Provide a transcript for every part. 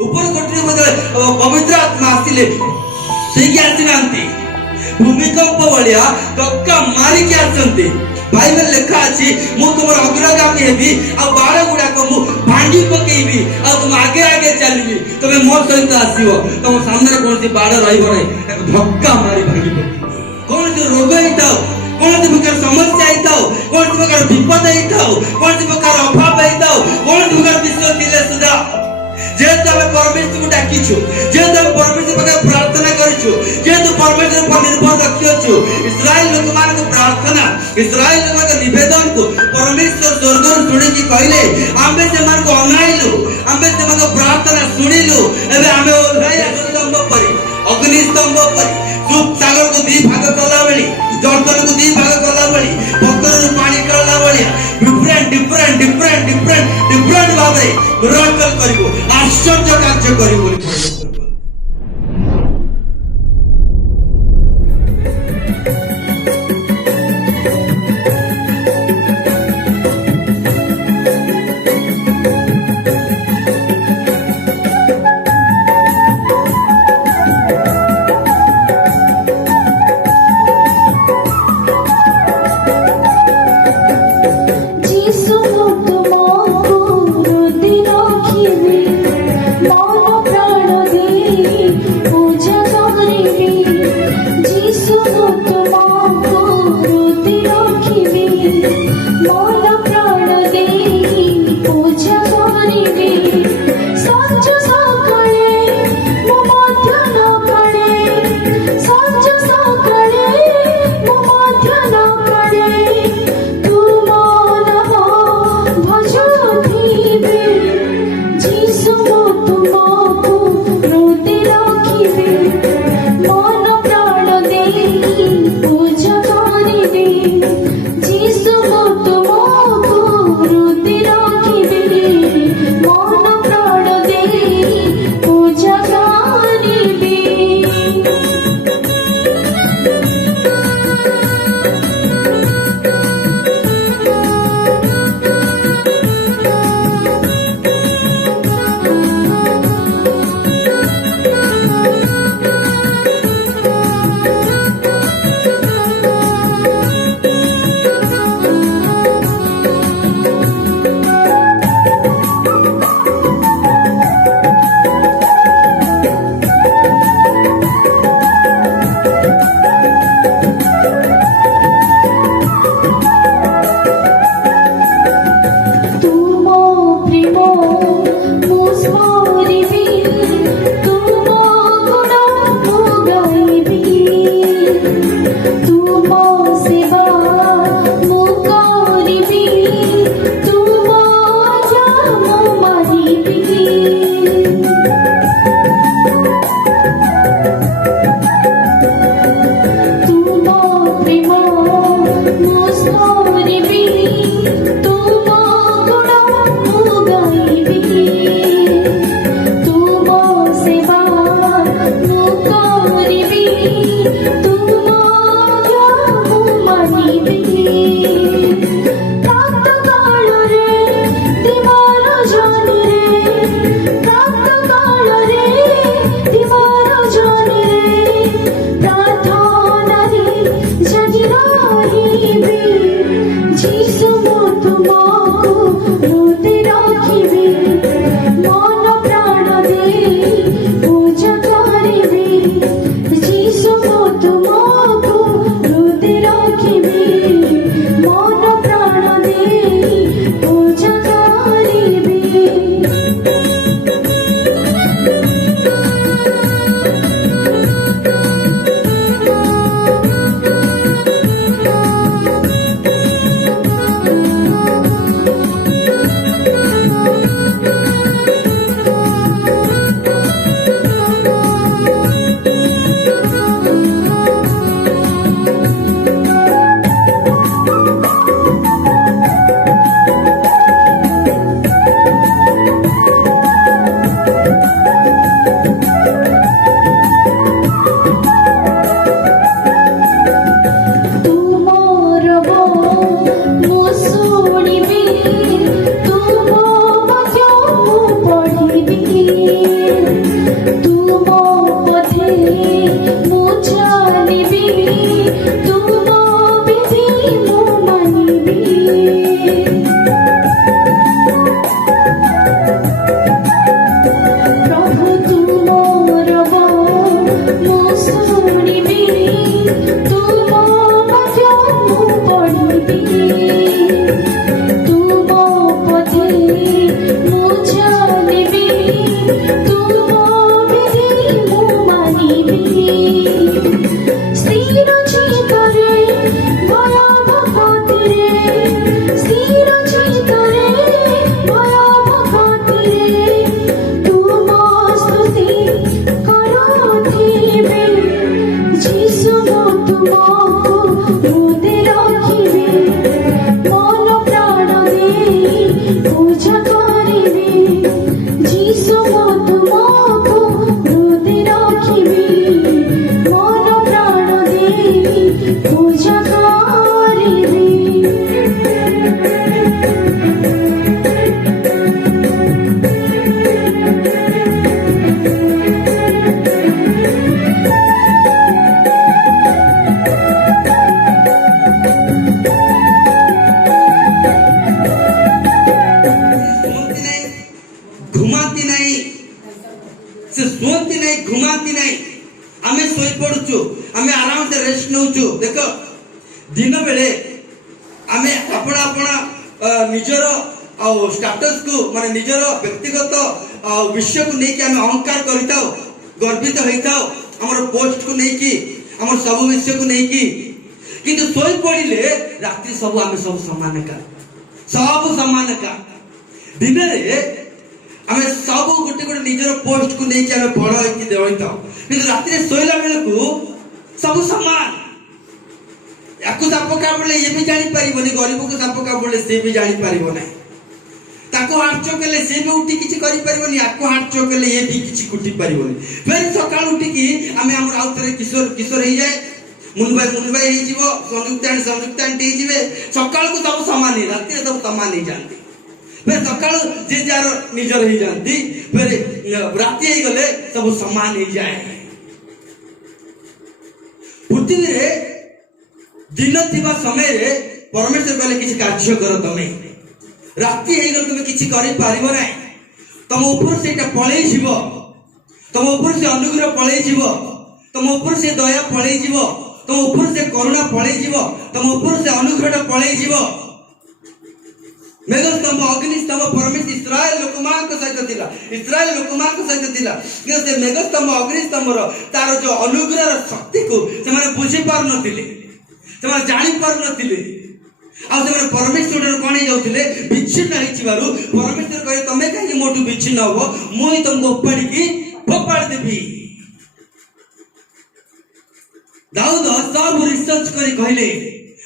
ऊपर कोठरी मध्ये पवित्र आत्मा आसिले सेकी आसिनांती भूमिकंप भलिया धक्का मारिकी आसंती बाइबल लिखा अछि मु तुमर अग्रगामी हेबी आ बाड़ गुडा को मु भांगी पकेबी आ तुम आगे आगे चलबी तमे मोर सहित आसीबो तुम सामने कोनसी बाड़ रहइबो नै धक्का मारी भांगी पकेबी कोन जो रोग हेताओ कोन प्रकार समस्या हेताओ कोन प्रकार विपद हेताओ कोन प्रकार अभाव हेताओ कोन प्रकार विश्वास दिले सुधा जे तमे परमेश्वर को डाकिछु जे तमे परमेश्वर पके प्रार्थना करिछु जे तू परमेश्वर पर निर्भर रखिछु इस्राएल लोक मान को प्रार्थना इस्राएल लोक के निवेदन को परमेश्वर स्वर्ग सुनि की कहले आमे से मान को अनाइलु आमे से मान को प्रार्थना सुनिलु एबे आमे ओलाइ स्तंभ परि अग्नि स्तंभ परि सूप सागर को दी भाग कला बेली जर्दन को दी भाग कला बेली पत्थर पानी कला बेली डिफरेंट भाबरे मिराकल करिवो आश्चर्य कार्य करिवो Thank you. से सोती नहीं घुमाती नहीं आमे सोई पड़ुचु आमे आराम से रेस्ट नउचु देखो दिन बेले आमे अपना अपना निजर स्टेटस को माने निजर व्यक्तिगत विषय को नहीं कि आमे अहंकार करिताओ गर्वित होइताओ हमर पोस्ट को नहीं कि हमर सब विषय को नहीं कि किंतु सोई पड़िले रात्रि सब आमे सब समान का दिन रे आमे सब गोटे गोटे निजर पोस्ट को नहीं कि आमे बड़ होइति देइताओ किंतु रात्रि सोइला बेले को सब समान याकु साप काबुले ये भी जानी परिबोनी गरीब को साप काबुले से भी जानी परिबो नहीं ताको हाथ चोकले से भी उठी किछि करि परिबोनी याकु हाथ चोकले ये भी किछि कुटी परिबोनी फिर सकाळ उठी की आमे हमर आउतरे किशोर किशोर ही जाय मुनबाई ही जीवो संयुक्त आंटी ही जीवे सकाळ को सब समान ही रात्रि सब समान ही जानती फिर सकाळ जे जार निजर ही जानती फिर रात्रि ही गले सब समान ही जाए पृथ्वी रे दिन थिबा समय रे परमेश्वर कहले किछि कार्य कर तमे रात्रि हे गल तमे किछि करि पारिबो नै तम ऊपर सेटा पळेई जीवो तम ऊपर से अनुग्रह पळेई जीवो तम ऊपर से दया पळेई जीवो तम ऊपर से करुणा पळेई जीवो तम ऊपर से अनुग्रह पळेई जीवो मेघस्तंभ अग्निस्तंभ परमेश्वर इस्राएल लोकमान को सहित थिला इस्राएल लोकमान को सहित थिला कि से मेघस्तंभ अग्निस्तंभ रो तार जो अनुग्रह शक्ति को से माने बुझी पार नथिले से माने जानि पार नथिले आ से माने परमेश्वर कोन हे जाउथिले विच्छिन्न हे छिबारु परमेश्वर कहे तमे काहे मोटू विच्छिन्न हो मोई तुमको पड़ी की फोपाड़ देबी दाऊद सब रिसर्च करी कहले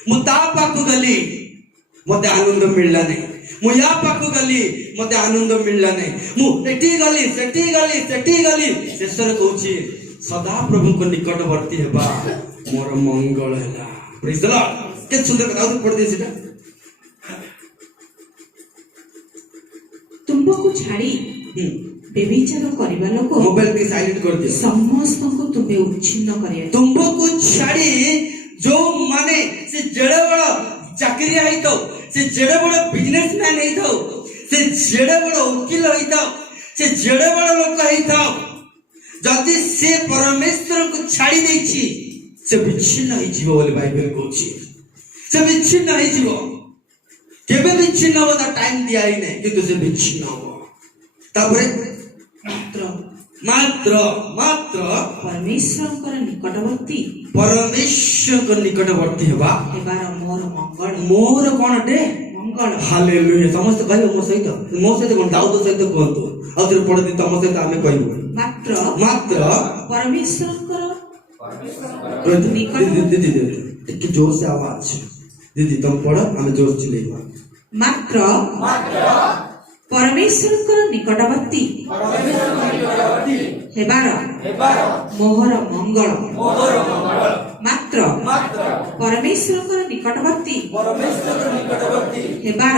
मु ता पाखु गली मते आनंद मिलला नहीं मु या पाखु गली मते आनंद मिलला नहीं मु सेठी गली शेषर कहूची सदा प्रभु को निकटवर्ती हेबा मोर मंगल हैला प्रेज द लॉर्ड के सुंदर कथा पढ़ दे सीधा तुमको छाड़ी बेविचार करबा लोक मोबाइल पे साइलेंट कर दियो समस्त को तुमे उच्छिन्न करिया तुमको छाड़ी जो माने से जड़े बड़ा चाकरी है तो से जेड़े बड़ा बिजनेसमैन है तो से जेड़े बड़ा वकील है तो से जेड़े बड़ा लोक है तो जति से परमेश्वर को छाड़ी देई छी से विच्छिन्न है जीव बोले बाइबल कहूची से विच्छिन्न है जीव केबे विच्छिन्न हो ता टाइम दिया ही नहीं किंतु से विच्छिन्न हो तापरे मात्र परमेश्वर निकटवर्ती हेबा हेबार मोर कोन डे मंगल हालेलुया समस्त कहबो मो सहित कोन दाऊद सहित कहंतु आ तोर पढ दि तम सहित आमे कहबो मात्र परमेश्वर दीदी एक जोर से आवाज दीदी तुम पढ़ो हमें जोर से लेबा मात्र परमेश्वर निकटवर्ती हेबार मोहर मंगल मात्र परमेश्वर निकटवर्ती हेबार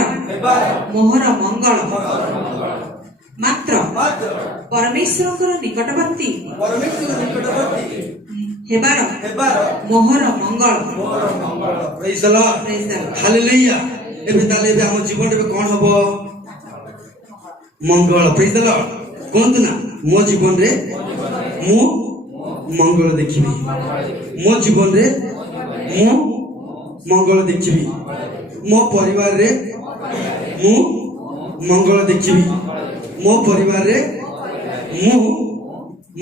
मोहर मंगल मात्र परमेश्वर निकटवर्ती हेबार मोहर मंगल प्रेज द लॉर्ड हालेलुया एबे ताले एबे हम जीवन रे कोन हबो मंगल प्रेज द लॉर्ड कोंतु ना मो जीवन रे मु मंगल देखिबी मो जीवन रे मु मंगल देखिबी मो परिवार रे मु मंगल देखिबी मो परिवार रे मु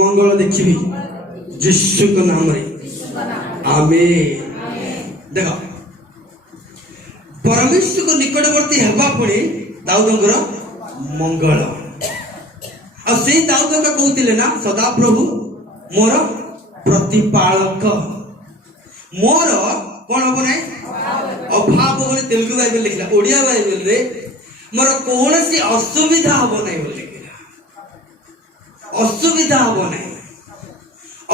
मंगल देखिबी यीशु के नाम रे आमीन देखो परमेश्वर को निकटवर्ती हेबा पड़ी दाऊदଙ୍କର मंगल आ से दाऊद का कहउतिले ना सदा प्रभु मोर प्रतिपालक मोर कोन हो नै अभाव बोले तेलुगु बाइबल लिखला ओडिया बाइबल रे मोर कौन सी असुविधा हम ना बोले असुविधा हम ना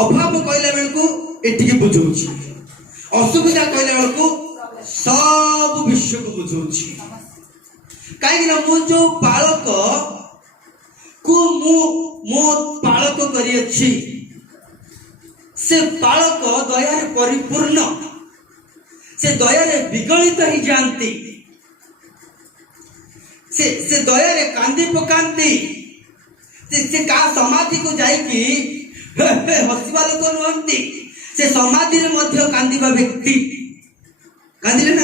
अभाव कहला बेल को एटिके बुझौछि असुविधा कहला बेल को सब विश्व को बुझौछि कहीं ना मु जो बालक को मो बालक करियछि से बालक दया रे परिपूर्ण से दया रे विगलित ही जानती से दया रे कांदी पकांती से का समाधि को जाइकी हसिबा लोक नुहंती से समाधि रे मध्य कांदीबा व्यक्ति कांदिले ना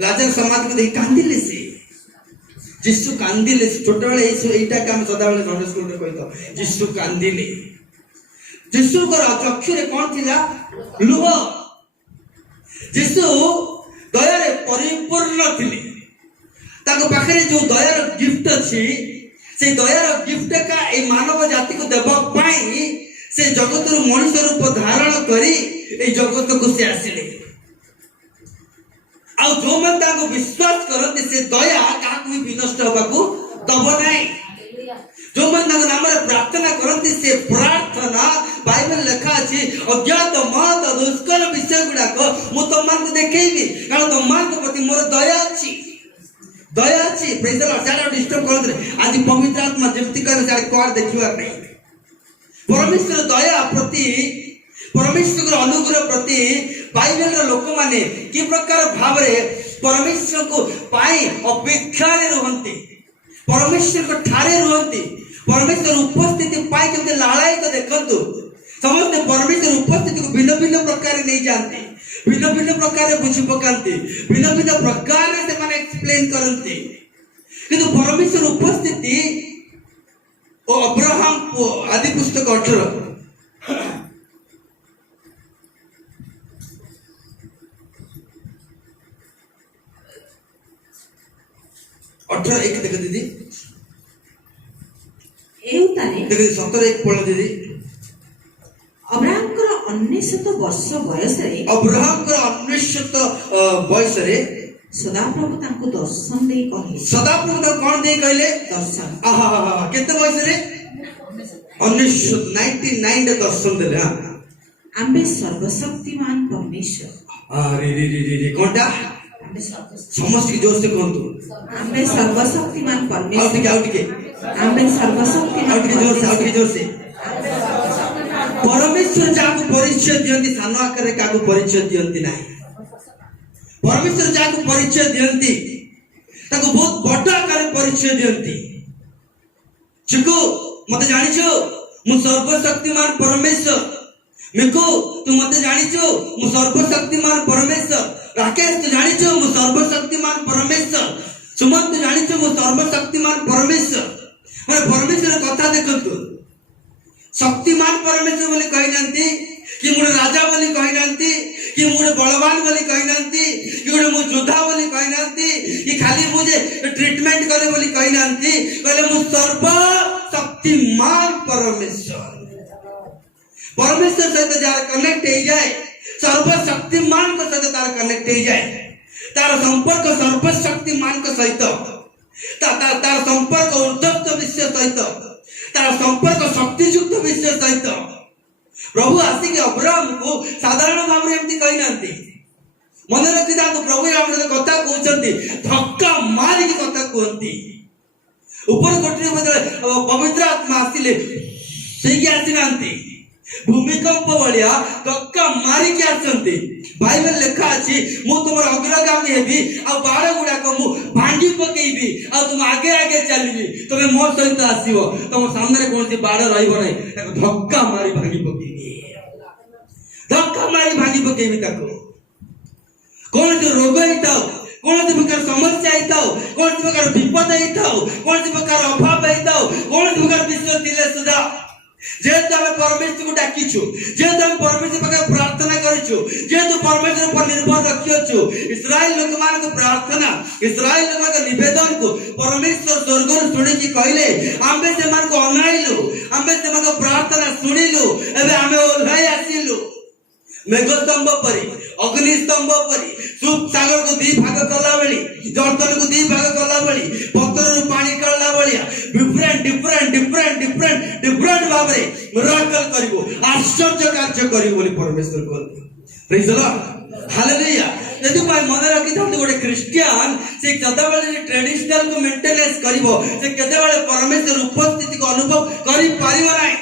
लाजर समाधि को देख कांदिले से जिसु कांदिले छोट बेले एटा काम सदा बेले नॉन स्कूल रे कहितो जिसु कांदिले जिसु को चक्षु रे कोन थिला लुह जिसु दया रे परिपूर्ण थिले ताको पाखरे जो दयार गिफ्ट अछि से दयार गिफ्ट का ए मानव जाति को देबा पाई से जगत रु मनुष्य रूप धारण करी ए जगत को से आसिले आ जो मन ताको विश्वास करते से दया का कोई विनष्ट होबा को दब नाही जो मन ताको नाम रे प्रार्थना करते से प्रार्थना बाइबल लिखा अछि अज्ञात मत दुष्कर विषय गुडा को मु तमान को देखेबी कारण तमान को प्रति मोर दया अछि दया अछि प्रेज द लॉर्ड जानो डिस्टर्ब करत रे आज पवित्र आत्मा जेमति करे सारे कोर देखिबार नहीं परमेश्वर दया प्रति परमेश्वर अनुग्रह प्रति बाइबल रो लोक माने की प्रकार भाव रे परमेश्वर को पाई अपेक्षा रे रहंती परमेश्वर को ठारे रहंती परमेश्वर उपस्थिति पाई केते लाळाई तो देखंतु समस्त परमेश्वर उपस्थिति को भिन्न भिन्न प्रकार नहीं जानते भिन्न भिन्न प्रकार बुझी पकांती भिन्न भिन्न प्रकार से माने एक्सप्लेन करंती किंतु परमेश्वर उपस्थिति ओ अब्राहम आदि पुस्तक 18 एक देख दीदी एउताने देख 17 एक पढ़ दीदी अब्राहम कर 1900 वर्ष बयस रे अब्राहम कर 1900 बयस रे सदाप्रभु तांको दर्शन दे कहे सदाप्रभु तांको कोन दे कहले दर्शन आहा केते बयस रे 1999 रे दर्शन देले आंबे सर्वशक्तिमान परमेश्वर अरे रे कोनटा समस्त की जोर से कहंतु आंबे सर्वशक्तिमान परमेश्वर आउट के आंबे सर्वशक्तिमान आउट के जोर से परमेश्वर जाको परिचय दियंती सानो आकारे काको परिचय दियंती नाही परमेश्वर जाको परिचय दियंती ताको बहुत बड़ आकारे परिचय दियंती चिको मते जानिछो मु सर्वशक्तिमान परमेश्वर मिको तू मते जानिछो मु सर्वशक्तिमान परमेश्वर राकेश तू जानिछो मु सर्वशक्तिमान परमेश्वर सुमन तू जानिछो मु सर्वशक्तिमान परमेश्वर माने परमेश्वर कथा देखंतु शक्तिमान परमेश्वर बोली कहि जानती कि मुडे राजा बोली कहि जानती कि मुडे बलवान बोली कहि जानती कि मुडे मु योद्धा बोली कहि जानती कि खाली मुझे ट्रीटमेंट करे बोली कहि जानती कहले मु सर्व शक्तिमान परमेश्वर परमेश्वर सहित जार कनेक्ट हो जाए सर्व शक्तिमान को सहित तार कनेक्ट हो जाए तार संपर्क सर्व शक्तिमान को सहित तार संपर्क ऊर्ध्वस्त विषय सहित तार संपर्क शक्तियुक्त विषय सहित प्रभु आसिक अब्राहम को साधारण भाव में एमती कहि नांती मन रखि जातो प्रभु राम ने कथा कहउचंती धक्का मारी की कथा कहंती ऊपर कोठरी बदले पवित्र आत्मा आसिले सेही आसी नांती भूमिकंप बलिया धक्का मारी के आसंती बाइबल लिखा अछि मु तुमर अग्रगामी हेबी आ बाड़ गुडा को मु भांगी पकेइबी आ तुम आगे आगे चलबी तमे मोर सहित आसीबो तुम सामने रे कोनसी बाड़ रहइबो नै ताको धक्का मारी भांगी पकेइबी धक्का मारी भांगी पकेइबी ताको कोन जो रोग हेताओ कोन प्रकार समस्या हेताओ कोन प्रकार विपद हेताओ कोन प्रकार अभाव हेताओ कोन प्रकार विश्व दिले सुधा जेहेतु हमें परमेश्वर को डाकिछु जेहेतु हम परमेश्वर पाखे प्रार्थना करिछु जेहेतु परमेश्वर पर निर्भर रखिछु इस्राएल लोक मान को प्रार्थना इस्राएल लोक के निवेदन को परमेश्वर स्वर्ग नु सुनि कि कहले आम्बे से मान को अनाइलु आम्बे से मान को प्रार्थना सुनिलु एबे आमे ओल्हाई आसिलु मेघस्तंभ परी अग्नि स्तंभ परी सागर को दी भाग कला बेली जर्दन को दी भाग कला बेली पत्थर पानी कला भलिया different different different different different भाव में मिराकल करिवो आश्चर्य कार्य करिवो बोली परमेश्वर कहते प्रेज द लॉर्ड हालेलुया यदि भाई मन रखी था गोटे क्रिश्चियन से केतेबेले ट्रेडिशनल को मेंटेनेंस करिवो से केतेबेले परमेश्वर उपस्थिति को अनुभव करि पारिबो नाही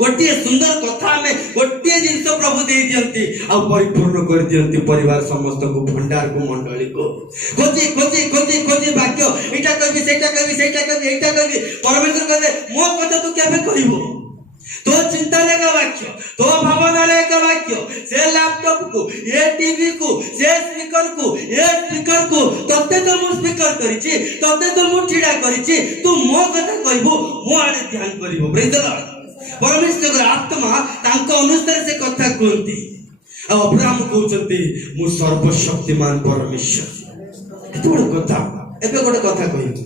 गोटे सुंदर कथा में गोटे जिनस प्रभु दे दियंती आ परिपूर्ण कर दियंती परिवार समस्त को भंडार को मंडली को खोजी खोजी खोजी खोजी वाक्य एटा कहबी सेटा कहबी सेटा कहबी एटा कहबी परमेश्वर कहबे मो कथा तू केबे करिवो तो चिंता लेगा वाक्य तो भावना लेगा वाक्य से लैपटॉप को ये टीवी को से स्पीकर को ये स्पीकर को तते तो मु स्पीकर करिछि तते तो मु छिडा करिछि तू मो कथा कहबो मो आडे ध्यान करिवो प्रेज द लॉर्ड परमेश्वर आत्मा तांको अनुसार से कथा कहती आ अब्राहम कहउचंती मु सर्वशक्तिमान परमेश्वर केते बड़ कथा एबे गोटे कथा कहिबो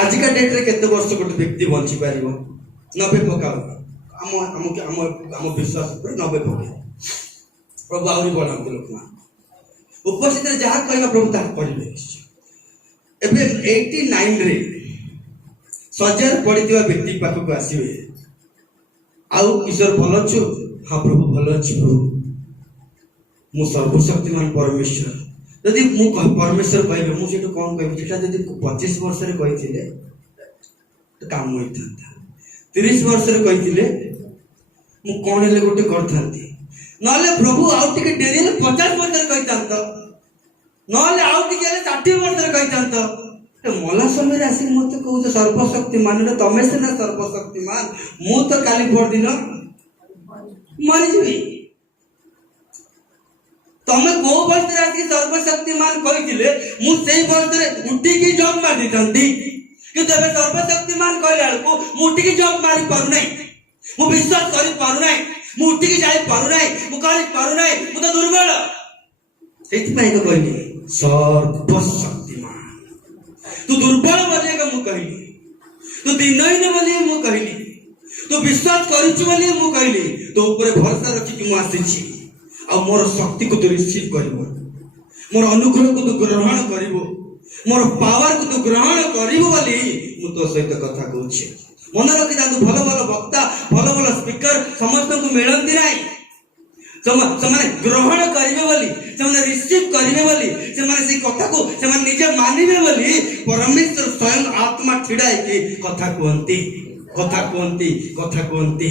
आज का डेट रे केते वर्ष गोटे व्यक्ति बंची पारिबो 90 पकाओ हम विश्वास पर 90 पके प्रभु आउरी बढ़ांत लोक ना उपस्थित रे जहा कहबा प्रभु ता करिवे एबे 89 रे सजार पड़िथिबा व्यक्ति पाखक आसीबे आउ ईश्वर भल छु हां प्रभु भल छु प्रभु मु सर्वशक्तिमान परमेश्वर यदि मु परमेश्वर कहबे मु सेटो कोन कहबे सेटा यदि 25 वर्ष रे कहिथिले तो काम होइथांता 30 वर्ष रे कहिथिले मु कोन ले गोटे करथांती नले प्रभु आउ टिके डेरी 50 वर्ष रे कहिथांता नले आउ टिके 60 वर्ष रे कहिथांता मला समय रे आसी मते कहू सर्वशक्तिमान रे तमे से ना सर्वशक्तिमान मु तो काली पर दिन मरि जबी तमे को वर्ष रे आसी सर्वशक्तिमान कहिथिले मु सेई वर्ष रे उठी की जॉब मार दिथांती कि तबे सर्वशक्तिमान कहला को मु उठी की जॉब मारी पारु नै मु विश्वास करि पारु नै मु उठी की जाई पारु नै मु करि पारु नै मु तो दुर्बल सेति पय तो कहली सर्वशक्तिमान तू दुर्बल बोले का मु कहली तू दिनहीन बोले मु कहली तू विश्वास करिछु बोले मु कहली तो ऊपर भरोसा रखि कि मु आसीछि आ मोर शक्ति को तू रिसीव करबो मोर अनुग्रह को तू ग्रहण करबो मोर पावर को तू ग्रहण करबो बोली मु तो सहित कथा कहूछि मन रखि जातु भलो भलो वक्ता भलो भलो स्पीकर समस्त को मिलंती नाही समाने ग्रहण करिवे बोली समाने रिसीव करिवे बोली समाने से कथा को समाने निजे मानिवे बोली परमेश्वर स्वयं आत्मा छिडाई के कथा कहंती कथा कहंती कथा कहंती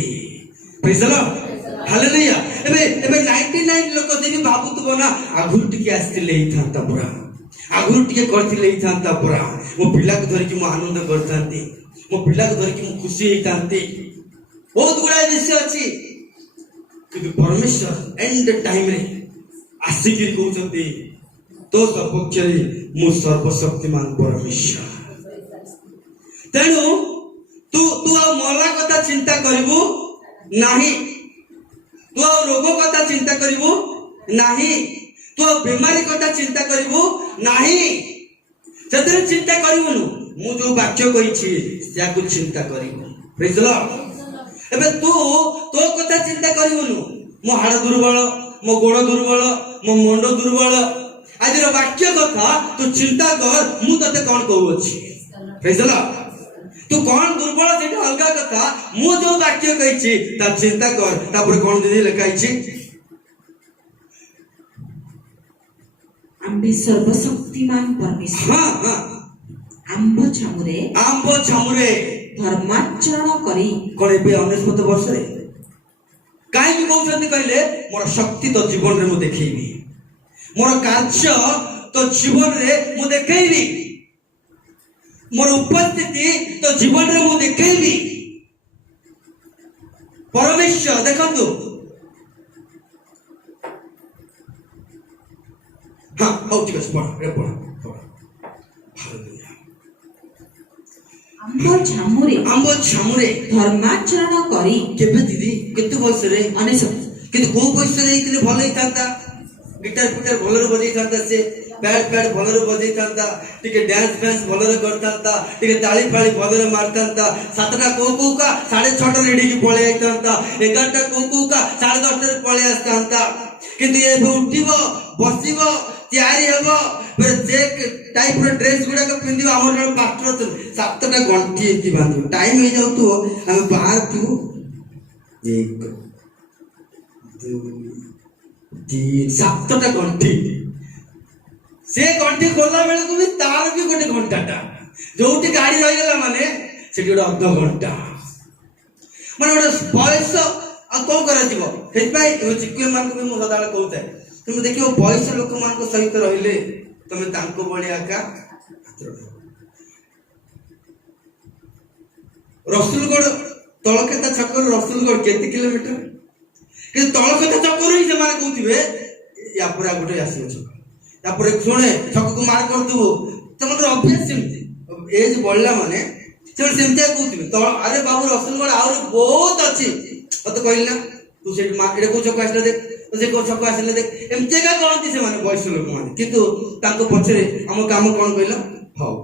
प्रेज द लॉर्ड हालेलुया एबे 99 लोक जेबी भाबुतबो ना आगुर टिके आस्तिले इथांता पुरा आगुर टिके करथिले इथांता पुरा मो पिला को धरि कि मो आनंद करथांती मो पिला को धरि कि मो खुशी होइथांती बहुत गुडा विषय अछि कि परमेश्वर एंड टाइम रे आसिकिर कहउचंती तो सपक्ष रे मु सर्वशक्तिमान परमेश्वर तेनु तू तू आ मला कथा चिंता करिवु नाही तू आ रोग कथा चिंता करिवु नाही तू आ बीमारी कथा चिंता करिवु नाही जदरे चिंता करिवनु मु जो वाक्य कहिछि त्या को चिंता करिवु प्रेज द लॉर्ड एबे तू तो कथा चिंता करिवनु मो हाड़ दुर्बल मो गोड़ दुर्बल मो मुंड दुर्बल आज रो वाक्य कथा तू चिंता कर मु तते कोन कहू अछि प्रेज द लॉर्ड तू कोन दुर्बल सेटा अलगा कथा मु जो वाक्य कहिछि ता चिंता कर तापर कोन दिदी लिखाइछि आम्बे सर्वशक्तिमान परमेश्वर हां हां आम्बो छामुरे धर्माचरण करी कोन बे 19 वर्ष रे काई कि कहउछन्ती कहले मोर शक्ति तो जीवन रे मु देखैबी मोर कार्य तो जीवन रे मु देखैबी मोर उपस्थिति तो जीवन रे मु देखैबी परमेश्वर देखंतु हां हाउ ठीक है पढ़ हालेलुया आम्बो छामुरे धर्माचरण करी केबे दीदी केते बयस रे अनेस किंतु को बयस रे इतने भलो हितांता गिटार फिटार भलो रे बजै थांता से बैट बैट भलरे बजै थांता टिके डांस फैंस भलरे करतांता टिके ताली फाली भलरे मारतांता 7टा को का 6:30 रेडी की पळे आइतांता 11टा को का 10:30 रे पळे आस्तांता किंतु ये उठिबो बसिबो तैयारी हेबो फिर जे टाइप रे ड्रेस गुडा को पिंदिबो हमर जण पास्टर 7टा घंटी एति बांधिबो टाइम हो जाउ तो हम बाहर तू 1 2 3 7टा घंटी से घंटी खोलला बेल को भी तार भी गोटे घंटाटा जोटी गाड़ी रही गला माने सेठी गोटे अध घंटा माने गोटे बयस आ को करा जीवो हेत भाई चिक्कु मान को भी मो सदाला कहउता तुम देखियो बयस लोक मान को सहित रहिले तमे तांको बळिया का रसूलगढ़ तळकेता छकर रसूलगढ़ केते किलोमीटर कि तळकेता छकर ही से माने कहउथिबे या पूरा गोटे आसी छ तापर सुने छक को मार कर दो तमर अभ्यास सेमती एज बढ़ला माने से सेमती कहउथिबे तो अरे बाबू रसूलगढ़ और बहुत अछि तो कहली ना तू से मार एडे को छक आसले देख तो से को छक आसले देख एमते का कहंती से माने बयस लोक माने किंतु ताको पछरे हम काम कोन कहला हाउ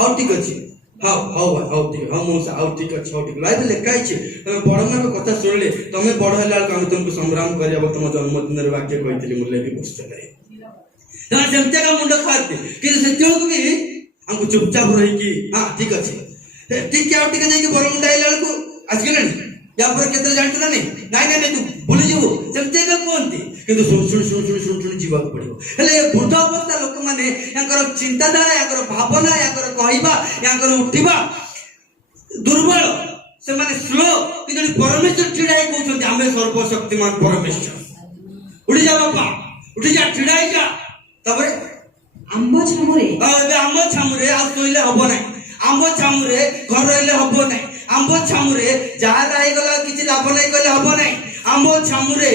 हाउ ठीक अछि हाउ ठीक हाउ मोसा हाउ ठीक अछि हाउ ठीक लाइव लेखाइ छै तमे बड़न को कथा सुनले तमे बड़ होला हम तुमको संग्राम करियाबो तुम जन्मदिन रे वाक्य कहतिली मुले भी पुस्तक रे ना जमते का मुंड खाते कि सत्यों को भी हमको चुपचाप रही कि हां ठीक अछि ठीक क्या ठीक जाई कि बरम डाइल को आज गेलन या पर केते जानत ना नहीं तू भूली जीवो जमते का कोनती किंतु सुन जीवा पड़िबो हेले बुद्ध अवस्था लोक माने याकर चिंताधारा याकर भावना याकर कहइबा याकर उठिबा दुर्बल से माने स्लो कि जणी परमेश्वर चिड़ाई कहउछन्ती आमे सर्वशक्तिमान परमेश्वर उड़ी जा बापा उठी जा चिड़ाई जा तबरे आंबो छामुरे आंबो छामुरे आ सोइले हबो नै आंबो छामुरे घर रहिले हबो नै आंबो छामुरे जहा रहि गला किछि लाभ नै कले हबो नै आंबो छामुरे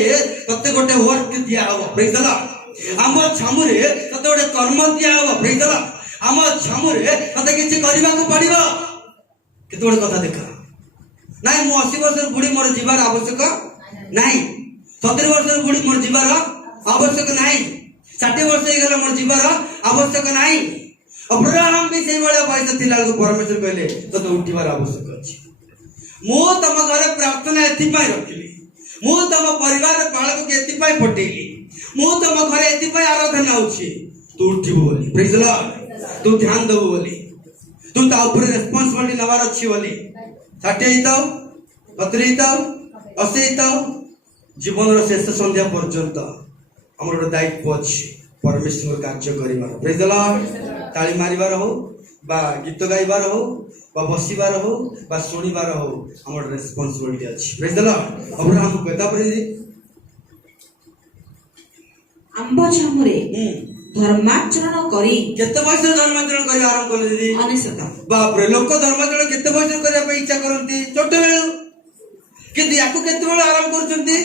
तते गोटे वर्क दिया हबो प्रेज द लॉर्ड आंबो छामुरे तते गोटे कर्म दिया हबो प्रेज द लॉर्ड आंबो छामुरे तते किछि करिबा को पड़िबो केते गोटे कथा देखा नाइ मो 80 वर्ष बुढ़ी मोर जीवार आवश्यक नाही 70 वर्ष बुढ़ी मोर जीवार आवश्यक नाही 60 वर्ष हे गला मोर जीवार आवश्यक नाही अब्राहम भी सेही बळे वयस थिला को परमेश्वर कहले तो उठिबार आवश्यक अछि मो तम घरे प्रार्थना एथि पाई रखिली मो तम परिवार बाळक के एथि पाई पटेली मो तम घरे एथि पाई आराधना होछि तू उठिबो बोली प्रेज द लॉर्ड तू ध्यान दबो बोली तू ता ऊपर रिस्पांसिबिलिटी नवार अछि बोली 60 हिताव 70 हिताव 80 हिताव जीवन रो शेष संध्या पर्यंत हमर दायित्व अछि परमेश्वर कार्य करिबार प्रेज द लॉर्ड ताली मारिबार हो बा गीत गाइबार हो बा बसिबार हो बा सुनिबार हो हमर रिस्पांसिबिलिटी अछि प्रेज द लॉर्ड अब्राहम को कहता प्रेज आंबो छामुरे धर्माचरण करी केते बयस धर्माचरण करि आरंभ करले दीदी अनेसता बाप रे लोक धर्माचरण केते बयस करिया पे इच्छा करंती छोट बेलु किंतु याकू केते बेल आरंभ करचंती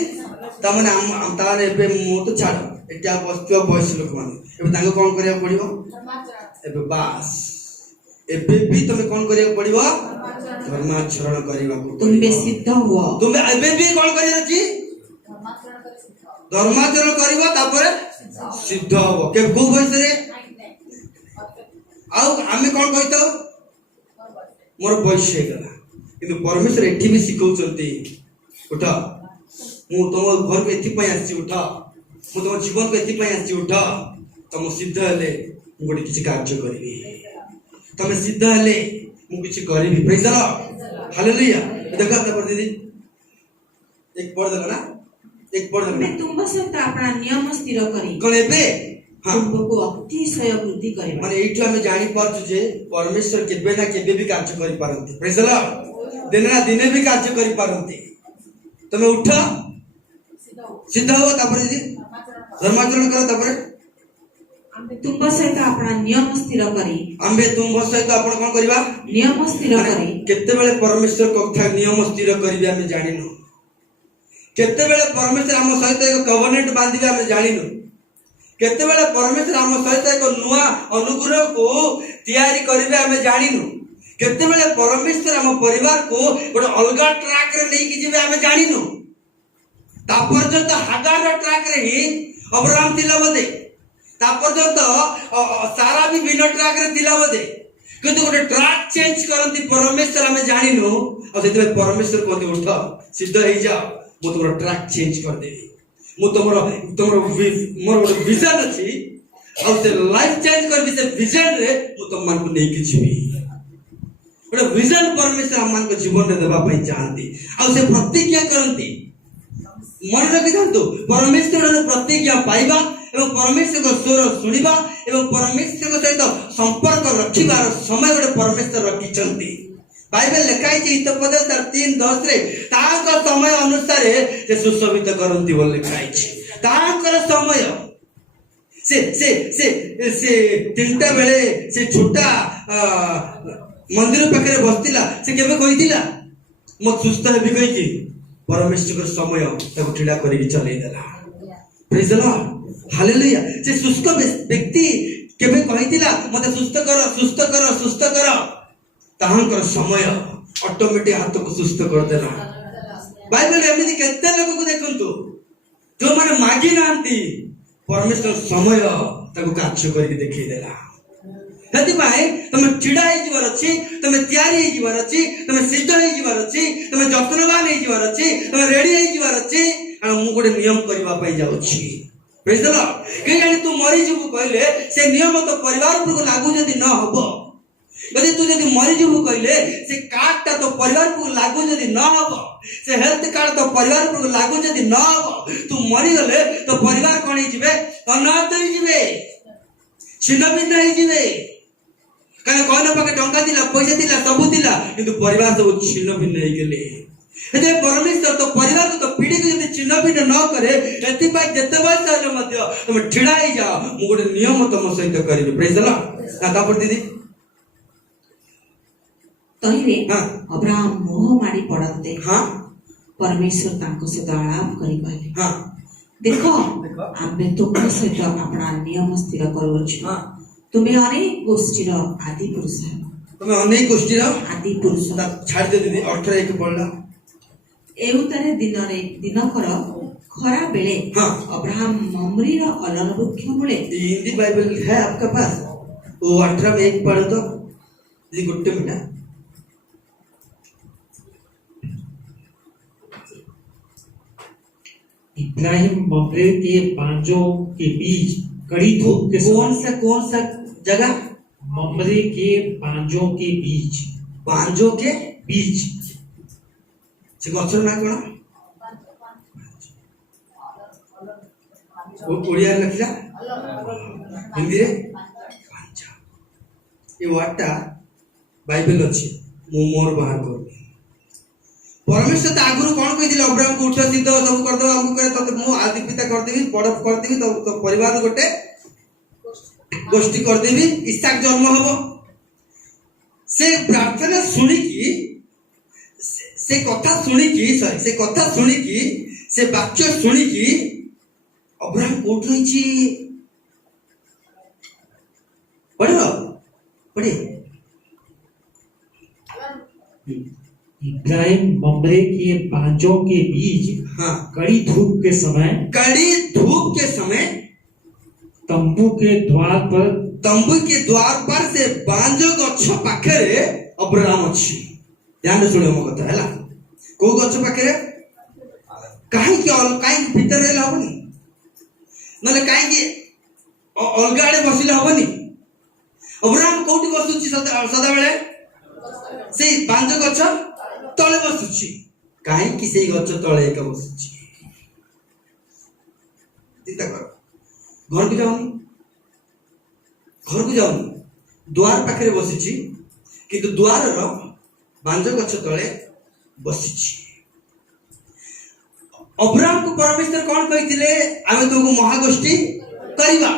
ता माने हम ताने बे मो तो छाड़ एटा वस्तु बयस लोक माने एबे तांको कोन करिया पड़िबो एबे बास एबे भी तमे कोन करिया पड़िबो धर्माचरण करिबा को तुम बे सिद्ध हो तुम एबे भी कोन करिया छी धर्माचरण करिबा तापर सिद्ध हो के को बयस रे आउ आमे कोन कहितो मोर बयस हे गला किंतु परमेश्वर एठी भी सिखौचंती उठ मु तुम घर पे एथि पय आछि उठ मु तुम जीवन पे एथि पय आछि उठ तुम सिद्ध हेले मु गोटे किछि कार्य करबी तुम सिद्ध हेले मु किछि करबी प्रेज द लॉर्ड हालेलुया देखा त पर दीदी एक पढ़ देला ना एक पढ़ देला तुम सहित अपना नियम स्थिर करी कोन एबे हां तुमको अतिशय वृद्धि करे माने एठु हमें जानि पारछु जे परमेश्वर केबे ना केबे भी कार्य करि पारंती प्रेज द लॉर्ड दिन ना दिने भी कार्य करि पारंती तमे उठ सिद्ध हो तापर दीदी धर्माचरण करो तापर तुम सहित अपना नियम स्थिर करी आम्बे तुम सहित आपण कोन करबा नियम स्थिर करी केते बेले परमेश्वर कथा नियम स्थिर करबी हमें जानिनु केते बेले परमेश्वर हम सहित एक कवनेंट बांधिबे हमें जानिनु केते बेले परमेश्वर हम सहित एक नुआ अनुग्रह को तैयारी करबे हमें जानिनु केते बेले परमेश्वर हम परिवार को गोटे अलगा ट्रैक रे लेके जिबे हमें जानिनु ता पर्यंत हागार ट्रैक रे ही अब्राहम थिला बदे ता पर्यंत सारा भी बिना ट्रैक रे दिला बोधे किंतु गोटे ट्रैक चेंज करंती परमेश्वर हमें जानिनु आ सेते परमेश्वर कहते उठ सिद्ध हो जाओ मु तुमरो ट्रैक चेंज कर देबी मु तुमरो मोर गोटे विजन अछि आ से लाइफ चेंज कर भी से विजन रे मु तुम मन को नै कि जीवी गोटे विजन परमेश्वर हम मान को जीवन रे देबा पई चाहती आ से प्रतिज्ञा करंती मन रखि थांतु परमेश्वर प्रतिज्ञा पाइबा एवं परमेश्वर को स्वर सुनिबा एवं परमेश्वर सहित संपर्क रखिबार समय गोटे परमेश्वर रखिचंती बाइबल लिखाई हितोपदेश 3:10 रे ताको समय अनुसार से सुशोभित करंती बोल लिखाई ताकर समय से 3टा बेले से छोटा मंदिर पाखे बसतिला से केबे कहितिला मो सुस्थ हेबी कहि परमेश्वर समय ताको ठिड़ा करिक चलै देला प्रेज द लॉर्ड हालेलुया से सुस्थ व्यक्ति केबे कहितिला मते सुस्थ कर ताहंकर समय ऑटोमेटिक हाथ को सुस्थ कर देला बाइबल एमिति केते लोक को देखंतु जो माने मागी नांती परमेश्वर समय ताको कार्य करिक देखै देला हेति भाई तुम चिड़ा हे जीवार अछि तुम तयारी हे जीवार अछि तुम सिद्ध हे जीवार अछि तुम जत्नवान हे जीवार अछि तुम रेडी हे जीवार अछि आ मु गोटे नियम करबा पई जाउ छी प्रेज द लॉर्ड के जानि तू मरि जीवु कहले से नियम तो परिवार पर लागू जदी न हबो यदि तू जदी मरि जीवु कहले से कार्ड ता तो परिवार पर लागू जदी न हबो से हेल्थ कार्ड तो परिवार पर लागू जदी न हबो तू मरि गले तो परिवार कोन हे जिवे अनाथ हे जिवे छिन्न भिन्न हे जिवे कारण कोन पाके टंका दिला पैसा दिला सब दिला किंतु परिवार सब छिन्न भिन्न हे गेले एते परमेश्वर तो परिवार को तो पीढ़ी को जदी छिन्न भिन्न न करे एति पाई जते वर्ष होले मध्य तुम ठिड़ा ही जाओ मु गोटे नियम तुम सहित करिबे प्रेज द लॉर्ड दादा पर दीदी तहिरे अब्राहम मोह मारी पड़ते हां परमेश्वर तांको सहित आलाप करि कहले हां देखो आबे तो सहित अपना नियम स्थिर करवछु हां तुम्हें अनेक गोष्ठीर आदि पुरुष है तुम्हें अनेक गोष्ठीर आदि पुरुष छाड़ दे दीदी 18 एक पढ़ला एउतरे दिनकर खरा बेले अब्राहम ममरी रो अलर वृक्ष मूले हिंदी बाइबल है आपके पास वो 18 में एक पढ़ दो जी गुट्टे मिनट इब्राहिम ममरे के बांजों के बीच कड़ी धूप के कौन सा जगह ममरे के बांजों के बीच से गछर ना कोन ओ ओडिया लिखला हिंदी रे बांजा ये वाटा बाइबल अछि मु मोर बाहर कर परमेश्वर त आगुरु कोन कहि दिले अब्राहम को उठ सिद्ध सब कर दो हमको करे तो मु आदि पिता कर देबी बड़ कर देबी तो परिवार गोटे गोष्ठी कर देबी इसहाक जन्म हबो से प्रार्थना सुनी की से कथा सुनी की से वाक्य सुनी की अब्राहम उठ रही छी पढ़े इब्राहिम ममरे के बांजों के बीच कड़ी धूप के समय तंबू के द्वार पर से बांजो गच्छ पाखे अब्राहम अछि ध्यान सुने मो कथा हैला को गच्छ पाखे काहे भीतर रहला हबनी नले काहे अलगा आड़े बसिले हबनी अब्राहम कोठी बसुची सदा बेले से बांजो गच्छ तले बसुची काहे कि से गच्छ तले एक बसुची चिंता कर घर को जाऊनी द्वार पाखे बसिची किंतु द्वार रो बांजो गच्छ तले बसिची अब्राहम को परमेश्वर कौन कहिथिले आमे तुमको महागोष्ठी करिबा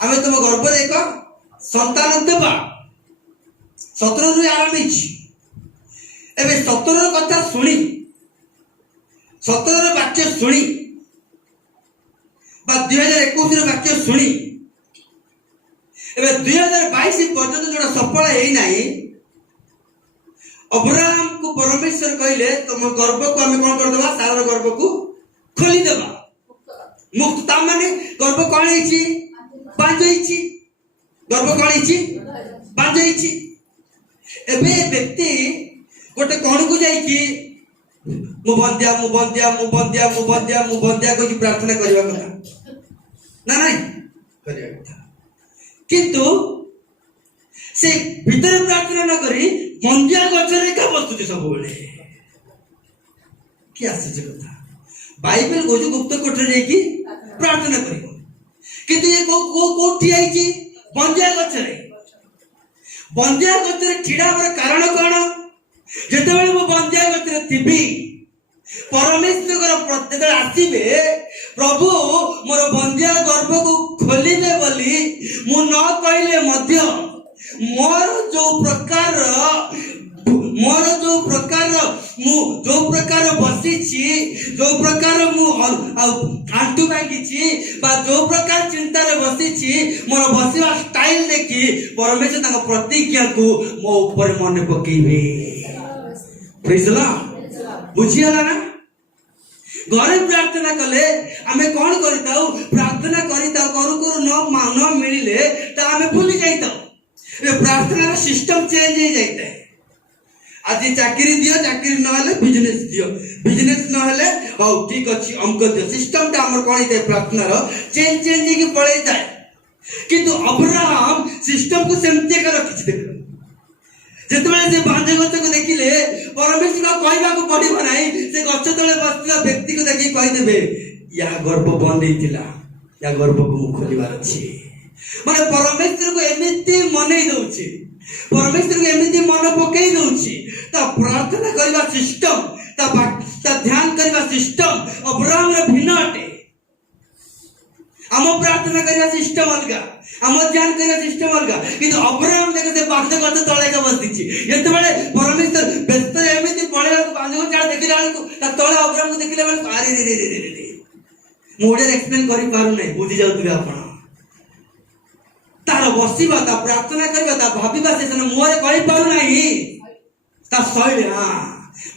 आमे तुम गर्भ रे एक संतान देबा 17 रु आरंभ हिची एबे 17 रो कथा सुनी 17 रो वाक्य सुनी बा 2021 रो वाक्य सुनी एबे 2022 पर्यंत जोड़ा सफल हेई नाही अब्राहम को परमेश्वर कहले तुम गर्भ को हमें कौन कर देबा सारा गर्भ को खोली देबा मुक्त ता माने गर्भ कौन हेची बांझ गर्भ कौन बांझ एबे व्यक्ति गोटे कौन को जाइए मु बंदिया मु बंदिया मु बंदिया मु बंदिया मु बंदिया को प्रार्थना करवा कथा ना नहीं करवा कथा किंतु से भीतर प्रार्थना न करी बंदिया गचरे का बस्तुति सब बेले कि आश्चर्य कथा बाइबल को जो गुप्त कोठरे जाइए प्रार्थना करिवो किंतु ये को ठिया आइछि बंदिया गचरे ठिड़ा पर कारण कौन जेतेबेले मो बंदिया गचरे थिबी परमेश्वर जेतेबेले आसीबे प्रभु मोर बंदिया गर्भ को खोलिबे बोली मु न कहले मध्य मोर जो प्रकार बसिछि जो प्रकार मु आंटू भांगिछि बा जो प्रकार चिंता रे बसिछि मोर बसिवा स्टाइल देखि परमेश्वर ताको प्रतिज्ञा को मो ऊपर मन पकेइबे प्रेज लॉर्ड बुझियाला ना घरे प्रार्थना कले आमे कौन करिताउ प्रार्थना करिताउ करू न मिलिले त आमे भूली जाइताउ ए प्रार्थना सिस्टम चेंज हो जाता है आज चाकरी दियो चाकरी न हेले बिजनेस दियो बिजनेस न हेले हो ठीक अछि अंक दियो सिस्टम ता हमर कोन इते प्रार्थना रो चेंज की पड़े जाए किंतु अब्राहम सिस्टम को सेमते कर रखि देख जेतबेले से बांझ गछ को देखिले परमेश्वर को कहबा को पड़िबो नाही से गछ तले बसथिला व्यक्ति को देखि कहि देबे या गर्भ बंद हेतिला या गर्भ को खोलिबार अछि माने परमेश्वर को एमिति मनै दउछि परमेश्वर को एमिति मन पकई दउछि ता प्रार्थना करबा सिस्टम ता ध्यान करबा सिस्टम अब्राहम रे भिन्न अटे हम प्रार्थना करबा सिस्टम अलगा हम ध्यान करबा सिस्टम अलगा किंतु अब्राहम देखो से बांध गछ तळे के बसिछि एतबेले परमेश्वर व्यस्त एमिति पळे बांध गछ देखिला को ता तळे अब्राहम को देखिले माने अरे रे रे रे रे मोडे एक्सप्लेन करि पारु नै बुझि जाउतबे आपण तार बसिबा ता प्रार्थना करबा ता भाबिबा से मुहरे कहि पारु नाही ता शैली हां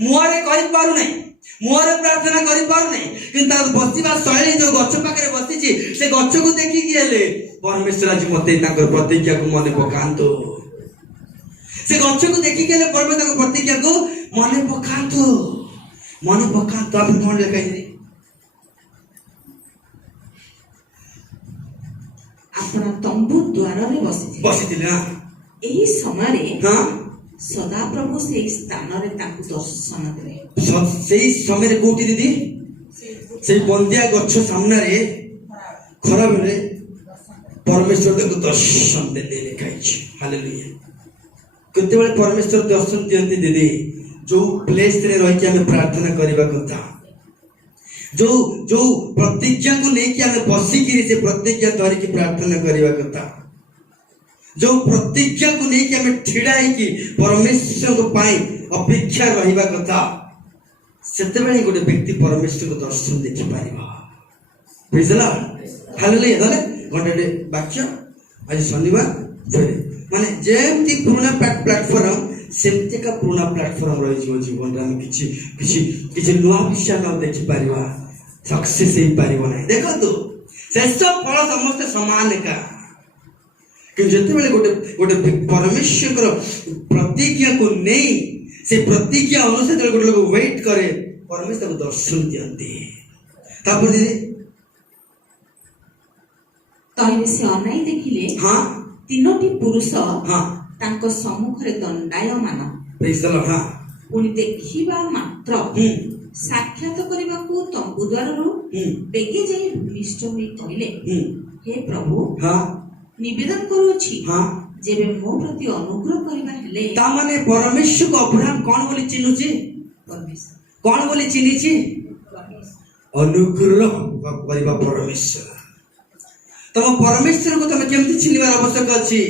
मुहरे कहि पारु नाही मुहरे प्रार्थना करि पारु नाही किंतु तार बसिबा शैली जो गछ पाखरे बसिछि से गछ को देखि गेले परमेश्वर आज मते ताकर प्रतिज्ञा को मने पकांतो से गछ को देखि गेले परमेश्वर ताकर प्रतिज्ञा को मने पकांतो आप कोन लेखाइ रे अपना तंबू द्वार रे बसिथिले हां एही समय रे हां सदा प्रभु से स्थान रे ताकु दर्शन देले सेही समय रे कोठी दीदी सेही बंदिया गछ सामने रे खरा बेले परमेश्वर को दर्शन देले लेखाइ छै हालेलुया केते बेले परमेश्वर दर्शन दियंती दीदी जो प्लेस रे रहि के हम प्रार्थना करबा कथा जो प्रतिज्ञा को लेके हमें बसिकी से प्रतिज्ञा धर की प्रार्थना करबा कथा जो प्रतिज्ञा को लेके हमें ठिड़ा की परमेश्वर को पाई अपेक्षा रहिबा कथा सेते बेले गोटे व्यक्ति परमेश्वर को दर्शन देखि पारिबा प्रेज लॉर्ड हालेलुया दले घंटे वाक्य आज शनिवार फेरे माने जेमती पुराना प्लेटफॉर्म सेमती का पुराना प्लेटफॉर्म रही जो जीवन रे हम किछि नुआ विषय न देखि पारिबा सक्सेस ही पारिबो नै देखो तो शेष फल समस्त समान का कि जते बेले गोटे परमेश्वर प्रतिज्ञा को नहीं से प्रतिज्ञा अनुसार गोटे लोग वेट करे परमेश्वर को दर्शन दियंती तापर दीदी तैले से अनाई देखिले हां तीनोटी पुरुष हां तांको सम्मुख रे दंडायमान प्रेज द लॉर्ड हां पुनि देखिबा मात्र साक्षात करबाकू तंबू द्वाररु बेगे जाई भूमिष्ठ होई कहिले हे प्रभु हां निवेदन करूछि हां जेबे मो प्रति अनुग्रह करबा हेले ता माने परमेश्वर को अब्राहम कोन बोली चिन्हुछि परमेश्वर कोन बोली चिन्हिछि अनुग्रह करबा परमेश्वर तम परमेश्वर को तमे केमति चिन्हिबार आवश्यक अछि